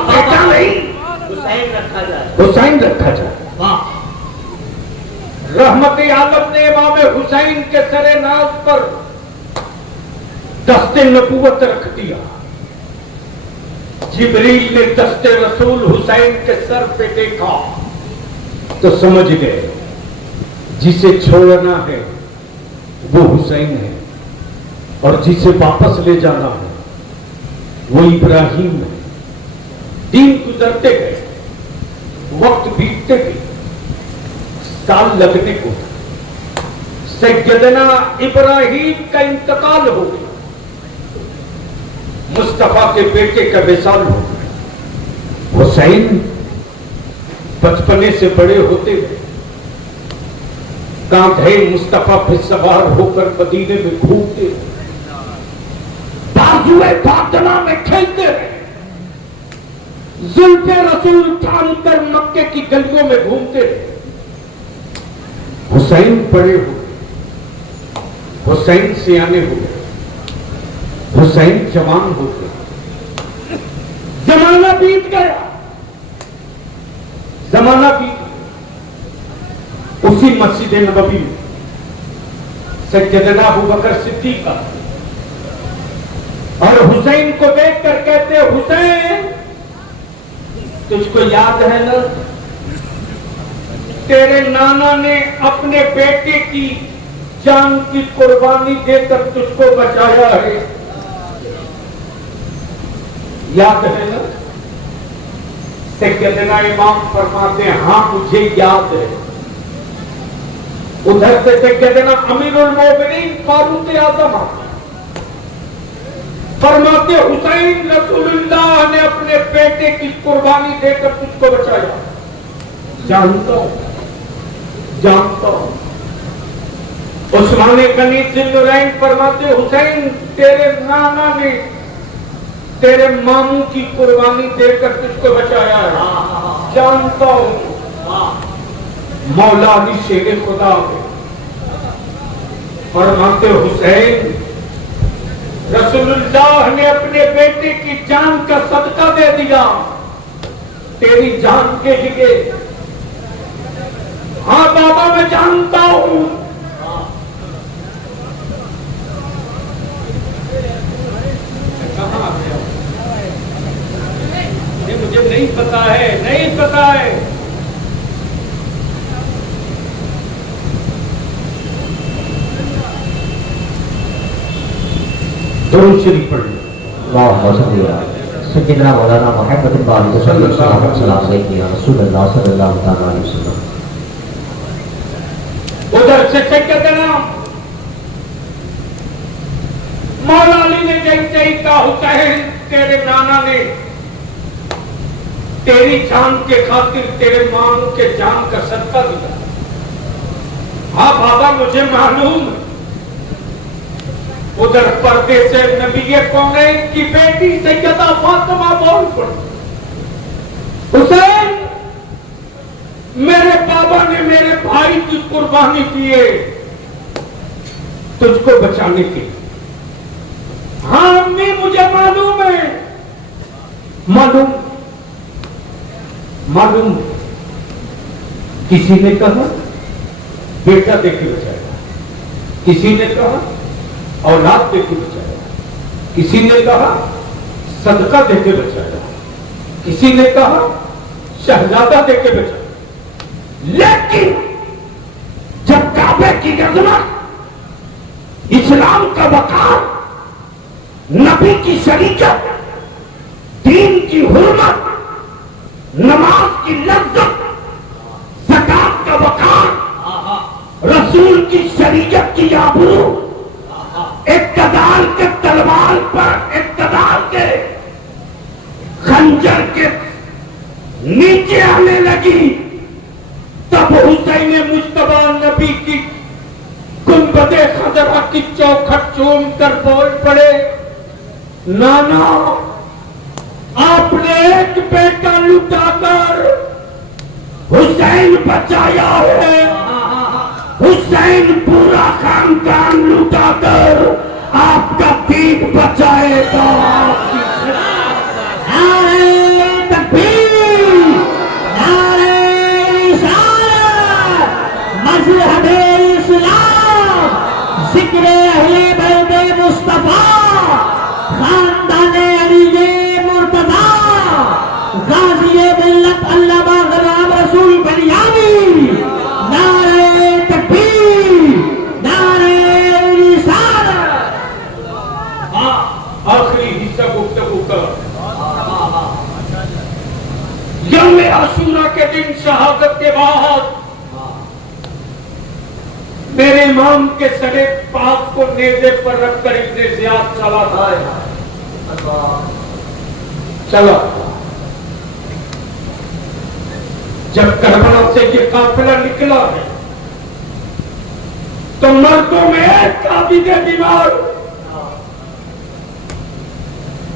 बेटा नहीं हुसैन रखा जाए, हुसैन रखा जाए। रहमत आलम ने इमाम हुसैन के सरे नाज पर दस्ते नबूवत रख दिया। जिब्रील ने दस्ते रसूल हुसैन के सर पे देखा तो समझ गए जिसे छोड़ना है वो हुसैन है, और जिसे वापस ले जाना है वो इब्राहिम है। दिन गुजरते गए, वक्त बीतते गए, साल लगने को सैयदना इब्राहिम का इंतकाल हो गया, मुस्तफा के बेटे का विसाल हो गया। हुसैन बचपने से बड़े होते गए, कांधे मुस्तफा पे सवार होकर मदीने में घूमते रहे, बाजुए फातिमा में खेलते रहे, जुल्फे रसूल थाम कर मक्के की गलियों में घूमते रहे। हुसैन बड़े हो गए, हुसैन सियाने हो गए, हुसैन जवान हो गए, जमाना बीत गया, जमाना बीत गया। उसी मस्जिद नबवी में सैयदना अबू बकर सिद्दीक और हुसैन को देखकर कहते, हुसैन तुझको याद है ना, तेरे नाना ने अपने बेटे की जान की कुर्बानी देकर तुझको बचाया है, याद है ना? सैयदना इमाम फरमाते हैं, हाँ मुझे याद है। उधर से सैयदना अमीरुल मोमिनीन फारूक आजम फरमाते, हुसैन रसूलुल्लाह ने अपने बेटे की कुर्बानी देकर तुझको बचाया। जानता हूं, जानता हूं। उस्मान गनी जिन्नुरैन फरमाते, हुसैन तेरे नाना ने तेरे मामू की कुर्बानी देकर तुझको बचाया है, जानता हूं। मौला अली शेरे खुदा फरमाते, हुसैन रसूलुल्लाह ने अपने बेटे की जान का सदका दे दिया तेरी जान के लिए। हाँ बाबा मैं जानता हूं। कहां गया? ये मुझे नहीं पता है, नहीं पता है। दुरूद शरीफ पढ़ लो। सैयदना मौलाना मोहम्मद बिन बारिक सल्लल्लाहु अलैहि वसल्लम। उधर से सैयदना मौला अली ने जैसे ही कहा, हुसैन तेरे नाना ने तेरी जान के खातिर तेरे मामू के जान का सदका दिया। हाँ बाबा मुझे मालूम है। उधर पर्दे से नबी कौनैन की बेटी सैयदा फातिमा बोल पड़ी, हुसैन मेरे बाबा ने मेरे भाई की कुर्बानी की है तुझको बचाने के लिए। हाँ अम्मी मुझे मालूम है, मालूम मालूम। किसी ने कहा बेटा देके बचाएगा, किसी ने कहा औलाद देके बचाएगा, किसी ने कहा सदका देके बचाएगा, किसी ने कहा शहजादा देके बचाएगा। लेकिन जब काबे की अज़मत, इस्लाम का वक़ार, नबी की शरीयत, दीन की हुर्मत, नमाज की लज्जत, ज़कात का वक़ार, रसूल की शरीयत की आबरू, इक़्तिदार के तलवार पर इक़्तिदार के खंजर के नीचे आने लगी, तब हुसैन मुज्तबा नबी की गुंबदे खजरा की चौखट चूम कर बोल पड़े, नाना आपने एक बेटा लुटाकर हुसैन बचाया है, हुसैन पूरा खानदान लुटाकर आपका दीन बचाएगा। आखिरी हिस्सा गुफ्तगू का यौम आशूरा के दिन शहादत के बाद मेरे इमाम के सरे पाक को नेज़े पर रखकर इब्ने ज़ियाद चला था, चला। जब करबला से ये काफिला निकला है तो मर्दों में एक काबिदे बीमार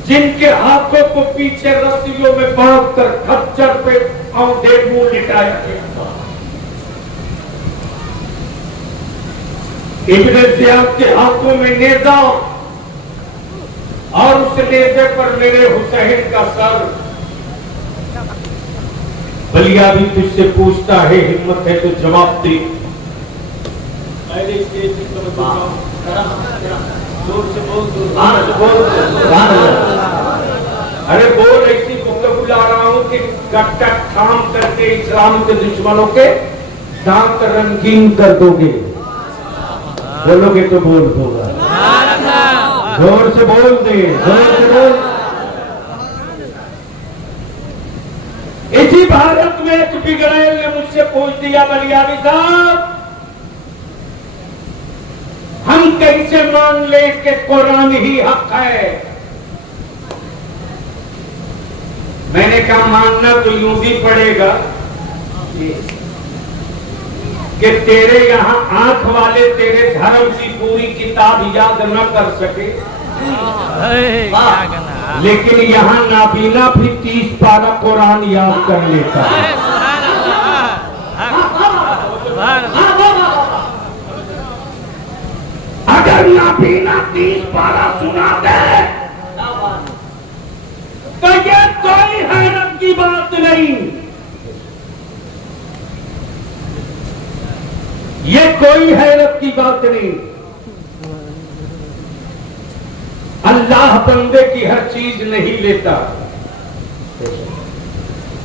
जिनके हाथों को पीछे रस्सियों में बांधकर खच्चर पे औंधे मुंह लिटाया गया था। इब्ने ज़ियाद के हाथों में नेज़ा, और उस नेज़े पर मेरे हुसैन का सर। बलिया भी तुझसे पूछता है, हिम्मत है तो जवाब दे। जोर से बोल, अरे बोल, ऐसी गुफ्तगू बुला रहा हूं कि गट्टा थाम करके इस्लाम के दुश्मनों के दांत रंगीन कर दोगे। बोलोगे तो बोल होगा। जोर से बोल दे, जोर से बोल। इसी भारत में एक बिगड़ैल ने मुझसे पूछ दिया, बलियावी साहब, हम कैसे मान ले कि कुरान ही हक है? मैंने कहा मानना तो यूं भी पड़ेगा कि तेरे यहां आंख वाले तेरे धर्म की पूरी किताब याद न कर सके, लेकिन यहां नाबीना भी 30 पारा कुरान याद कर लेता है। अगर नाबीना 30 पारा सुना दे तो ये कोई हैरत की बात नहीं, ये कोई हैरत की बात नहीं। अल्लाह बंदे की हर चीज नहीं लेता।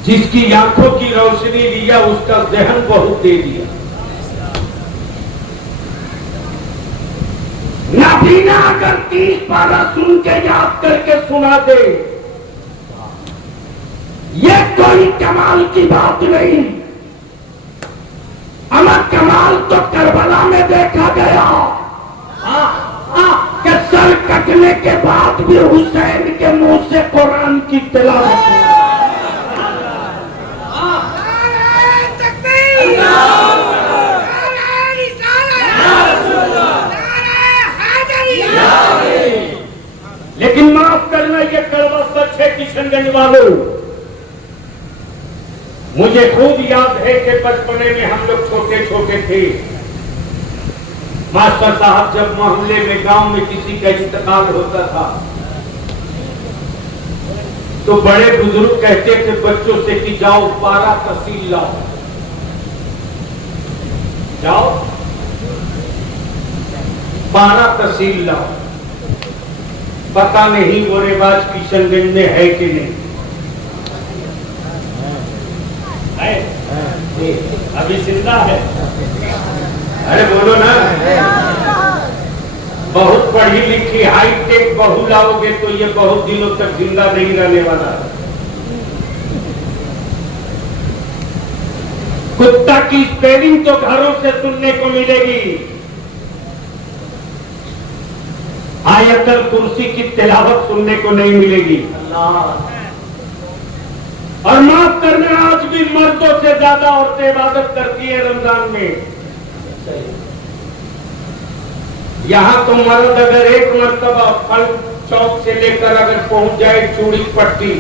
जिसकी आंखों की रोशनी लिया उसका जहन बहुत दे दिया। नाबीना अगर 30 पारा सुन के याद करके सुना दे, ये कोई कमाल की बात नहीं। अमर कमाल तो करबला में देखा गया कि सर कटने के बाद भी हुसैन के मुंह से कुरान की तिलावत। लेकिन माफ करना, ये कड़वा सच है किशनगंज वालों। मुझे खूब याद है कि बचपने में हम लोग छोटे छोटे थे। मास्टर साहब जब मोहल्ले में गांव में किसी का इंतकाल होता था तो बड़े बुजुर्ग कहते थे बच्चों से कि जाओ 12 तहसील लाओ, जाओ 12 तहसील लाओ। पता नहीं वो रिवाज किशनगंज में है कि नहीं है? अभी जिंदा है? अरे बोलो ना। बहुत पढ़ी लिखी हाईटेक बहू लाओगे तो ये बहुत दिनों तक जिंदा नहीं रहने वाला। कुत्ता की स्पेलिंग तो घरों से सुनने को मिलेगी, आयतल कुर्सी की तिलावत सुनने को नहीं मिलेगी। और माफ करना, आज भी मर्दों से ज्यादा औरतें इबादत करती है रमजान में। यहां तो मर्द अगर एक मर्तबा फल चौक से लेकर अगर पहुंच जाए चूड़ी पट्टी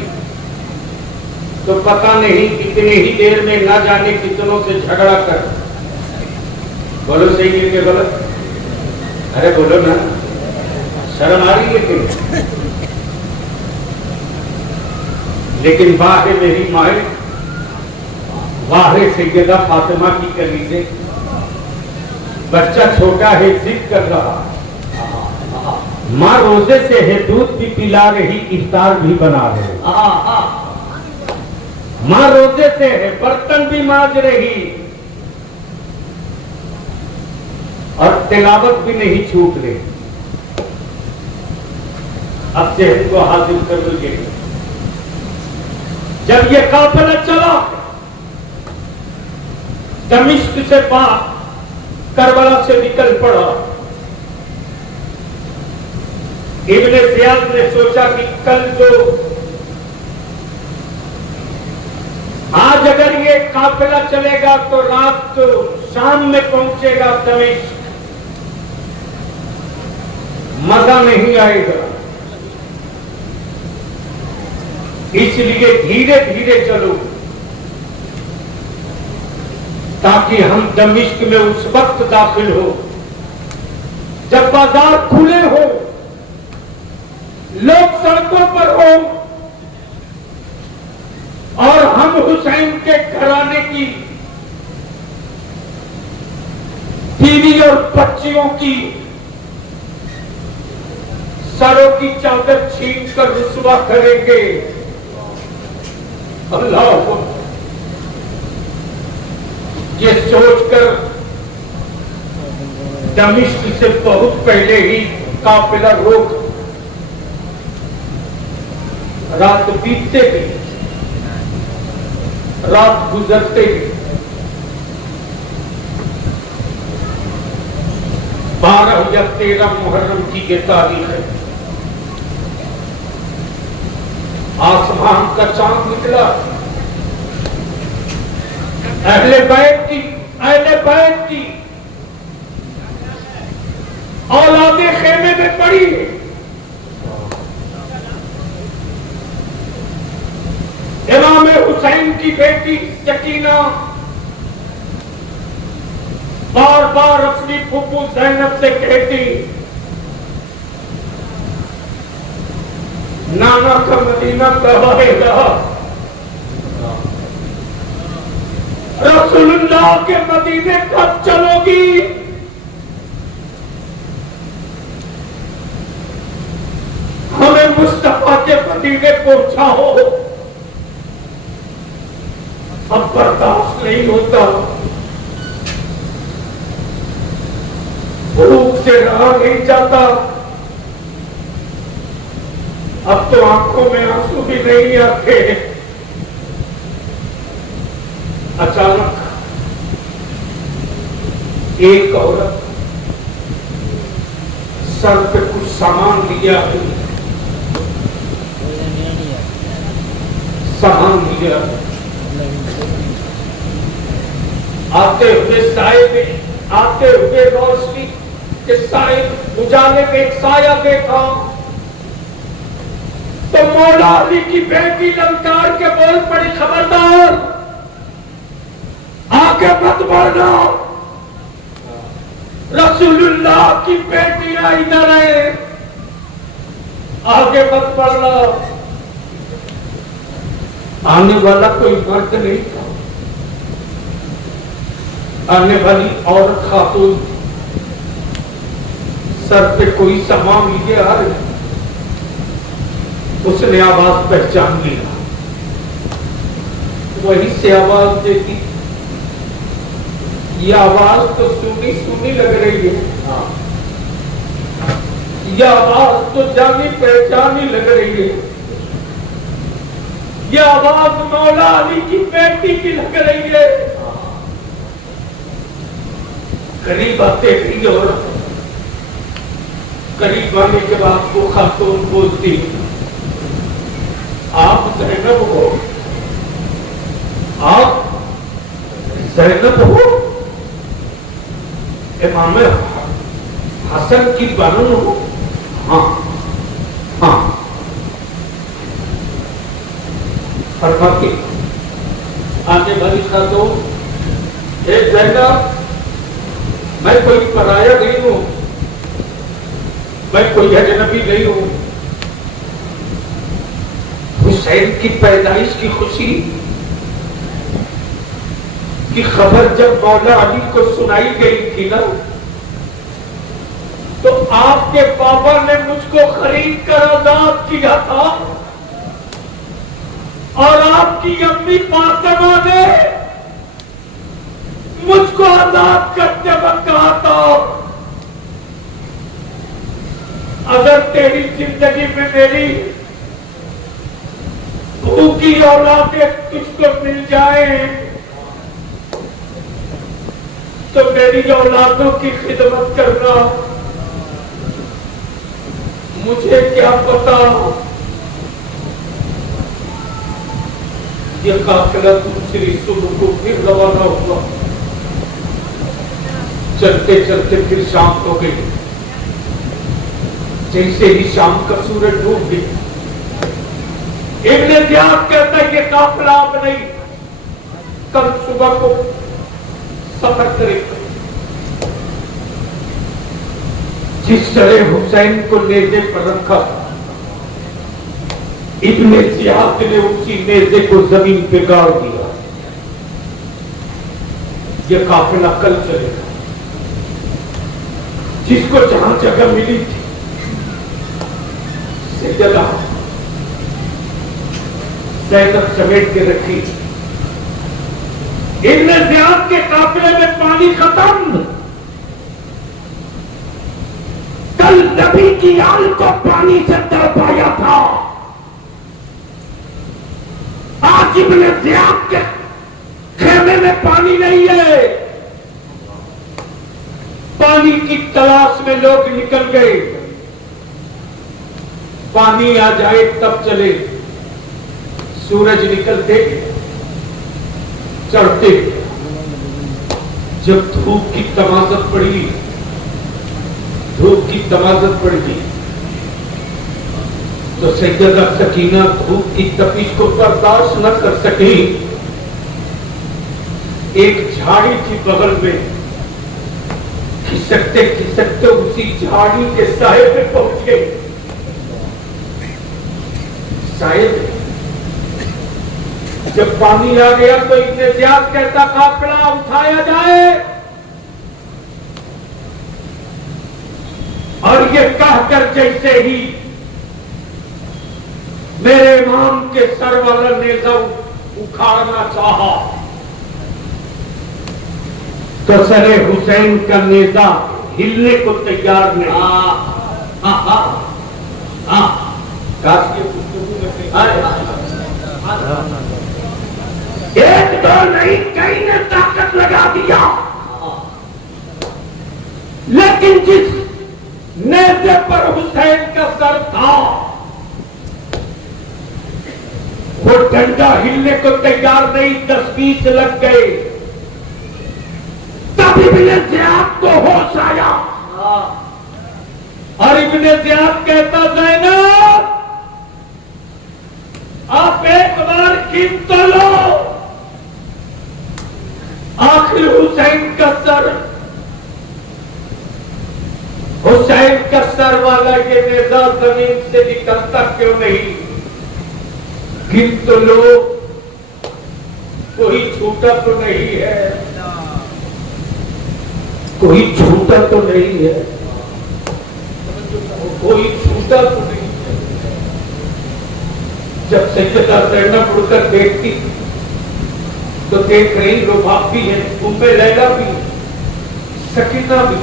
तो पता नहीं कितनी ही देर में ना जाने कितनों से झगड़ा कर। बोलो सही है कि गलत? अरे बोलो ना, शर्म आ रही है। लेकिन वाह है मेरी माए, वाह है सैयदा फातिमा की कली से। बच्चा छोटा है, जिद कर रहा, माँ रोजे से है दूध भी पिला रही, इफ्तार भी बना रही। माँ रोजे से है, बर्तन भी मांज रही और तिलावत भी नहीं छूट रही। अब से इनको हासिल कर लीजिए। जब ये काफिला चला दमिश्क से पाक करबला से निकल पड़ा, इब्ने ज़ियाद ने सोचा कि कल जो आज अगर ये काफिला चलेगा तो रात तो शाम में पहुंचेगा दमिश्क, मजा नहीं आएगा। इसलिए धीरे धीरे चलो ताकि हम दमिश्क में उस वक्त दाखिल हो जब बाजार खुले हो, लोग सड़कों पर हो और हम हुसैन के घराने की बीवी और बच्चियों की सरों की चादर छीन कर रुसवा करेंगे। अल्लाह, ये सोचकर दमिश्क से बहुत पहले ही काफिला रोक, रात बीतते गई, रात गुजरते गई, 12 या 13 मुहर्रम की ये तारीख है। आसमान का चांद निकला। अहले बैत की औलादे खेमे में पड़ी है। इमाम हुसैन की बेटी सकीना बार बार अपनी फूफू ज़ैनब से कहती, नाना का मदीना कब आएगा? रसूलुल्लाह के मदीने कब चलोगी? हमें मुस्तफा के मदीने पहुंचाओ, अब बर्दाश्त नहीं होता, भूख से रहा नहीं जाता, अब तो आंखों में आंसू भी नहीं आते। अचानक एक औरत सर पे कुछ सामान लिया आते हुए साए में, आते हुए रोशनी के साए उजाले में एक साया देखा तो मौला अली की बेटी ललकार के बोल पड़ी, खबरदार आगे मत बढ़ना, रसूलुल्लाह की बेटियां इधर है, आगे मत बढ़ना। आने वाला कोई मर्द नहीं था, आने वाली औरत खातून सर पे कोई सामान लिए आ रही। उसने आवाज पहचान लिया, वहीं से आवाज देती। ये आवाज तो सुनी सुनी लग रही है, ये आवाज तो जानी पहचानी लग रही है, ये आवाज मौला अली की बेटी की लग रही है। करीब आते थी और करीब आने के बाद वो खातून बोलती, आप ज़ैनब हो? आप ज़ैनब हो? इमाम हसन की बहन हो? हाँ हाँ। फरमाती आने वाली खातून, एक ज़ैनब, मैं कोई पराया नहीं हूं, मैं कोई अजनबी नहीं हूं। हुसैन की पैदाइश की खुशी की खबर जब मौला अली को सुनाई गई थी ना, तो आपके बाबा ने मुझको खरीद कर आजाद किया था और आपकी अम्मी फातिमा ने मुझको आजाद करते वक्त कहा था, अगर तेरी जिंदगी में मेरी भूखी औलादें तुझको मिल जाए तो मेरी औलादों की खिदमत करना। मुझे क्या पता ये काफिला दूसरी सुबह को फिर रवाना हुआ। चलते चलते फिर शाम हो गई। जैसे ही शाम का सूरज डूब गया, इब्न ज़ियाद कहता है ये काफिला अब नहीं, कल सुबह को सफर करेगा। जिस तरह हुसैन को नेज़े पर रखा इब्ने जियाद ने उसी नेज़े को जमीन पे गाड़ दिया। ये काफिला कल चलेगा। जिसको जहां जगह मिली थी सैयदा ज़ैनब समेट के रखी। इब्ने जियाद के काफिले में पानी खत्म। कल नबी की आल को पानी से तड़पाया था, आज इब्ने जियाद के खेमे में पानी नहीं है। पानी की तलाश में लोग निकल गए। पानी आ जाए तब चले। सूरज निकलते चढ़ते, जब धूप की तमाजत पड़ी, धूप की तमाजत पड़ गई तो सैयदा सकीना धूप की तपिश को बर्दाश्त न कर सकी। एक झाड़ी थी बगल में, खिसकते खिसकते उसी झाड़ी के साए पे पहुंच गए। शायद जब पानी आ गया तो इब्ने जियाद कहता काफिला उठाया जाए, और ये कहकर जैसे ही मेरे इमाम के सर वाला नेज़ा उखाड़ना चाहा तो सरे हुसैन का नेज़ा हिलने को तैयार नहीं। काश के पुस्तकों में एक दो नहीं, कई ने ताकत लगा दिया, लेकिन जिस नेज़े पर हुसैन का सर था वो डंडा हिलने को तैयार नहीं। 10-20 लग गए। तब इब्ने जियाद को होश आया और इब्ने जियाद कहता ज़ैनब आप एक बार गिन तो लो, आखिर हुसैन का सर, हुसैन का सर वाला ये नेज़ा जमीन से निकलता क्यों नहीं? गिन तो लो, कोई छूटा तो नहीं है, कोई छूटा तो नहीं है, कोई छूटा तो नहीं है। जब सैयदा ज़ैनब उड़कर देखती तो देख रही रुबाब भी है, उम्मे लैला भी, सकीना भी।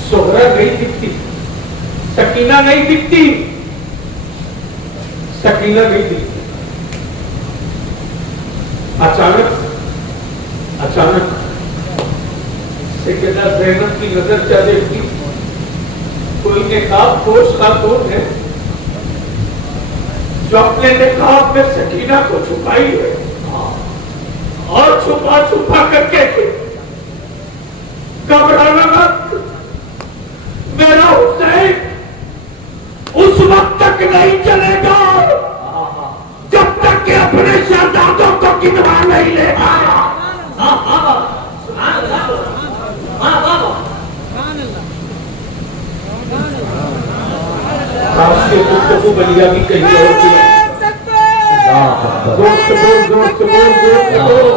सोहरा नहीं दिखती, सकीना नहीं दिखती, सकीना नहीं दिखती। अचानक सैयदा ज़ैनब की नजर क्या देखती? कोई नेकाब पोश खातून है जो अपने नेकाब में सकीना को छुपाई है और छुपा छुपा करके घबराना मत, मेरा हुसैन उस वक्त तक नहीं चलेगा जब तक कि अपने शहजादों को गिनवा नहीं ले आया। काश के गुफ्तगू बलिया भी कहीं और की। जोर से बोल, जोर से बोल, जोर से बोल।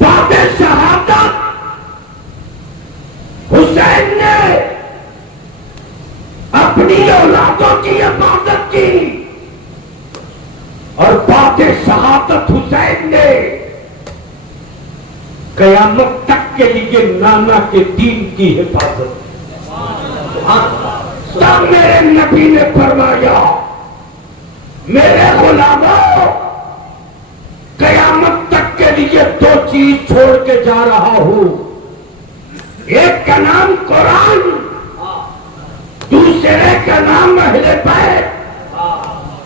बाते शहादत हुसैन ने अपनी औलादों की हिफाजत की और बाते शहादत हुसैन ने कयामत तक के लिए नाना के दीन की हिफाजत। तब मेरे नबी ने फरमाया, मेरे गुलामों, कयामत तक के लिए 2 चीज छोड़ के जा रहा हूं। एक का नाम कुरान, दूसरे का नाम अहले बैत।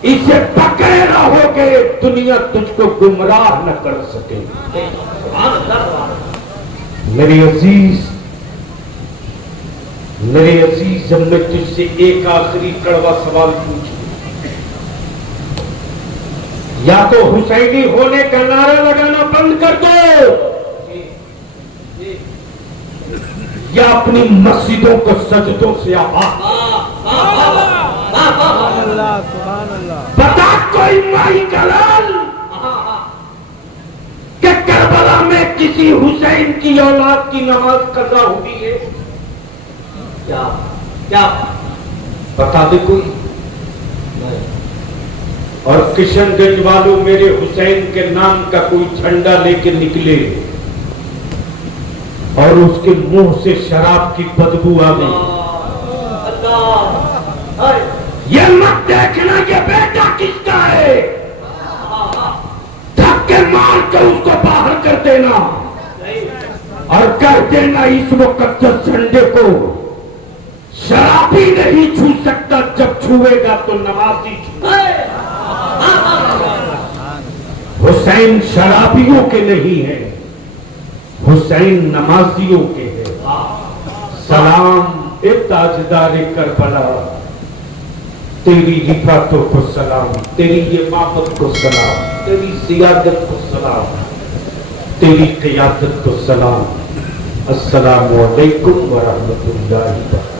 इसे पकड़े रहोगे, दुनिया तुझको गुमराह न कर सके। मेरे अजीज, जब मैं तुझसे एक आखिरी कड़वा सवाल पूछूं, या तो हुसैनी होने का नारा लगाना बंद कर दो, या अपनी मस्जिदों को सजदों से आबाद। बता कोई माई कलाल कि करबला में किसी हुसैन की औलाद की नमाज कज़ा हुई है? क्या क्या बता दे कोई। और किशनगंज वालों मेरे हुसैन के नाम का कोई झंडा लेके निकले और उसके मुंह से शराब की बदबू आ गई, ये मत देखना ये बेटा किसका है, धक्के मार कर उसको बाहर कर देना और कर देना इस मुकद्दस झंडे को शराबी नहीं छू सकता, जब छुएगा तो नमाजी छुएगा। हुसैन शराबियों के नहीं है, हुसैन नमाजियों के हैं। सलाम ए ताजदार करबला, तेरी रिफातों को सलाम, तेरी ये माफत को सलाम, तेरी सियादत को सलाम, तेरी क़ियादत को सलाम। अस्सलामु अलैकुम व रहमतुल्लाहि व बरकातहू।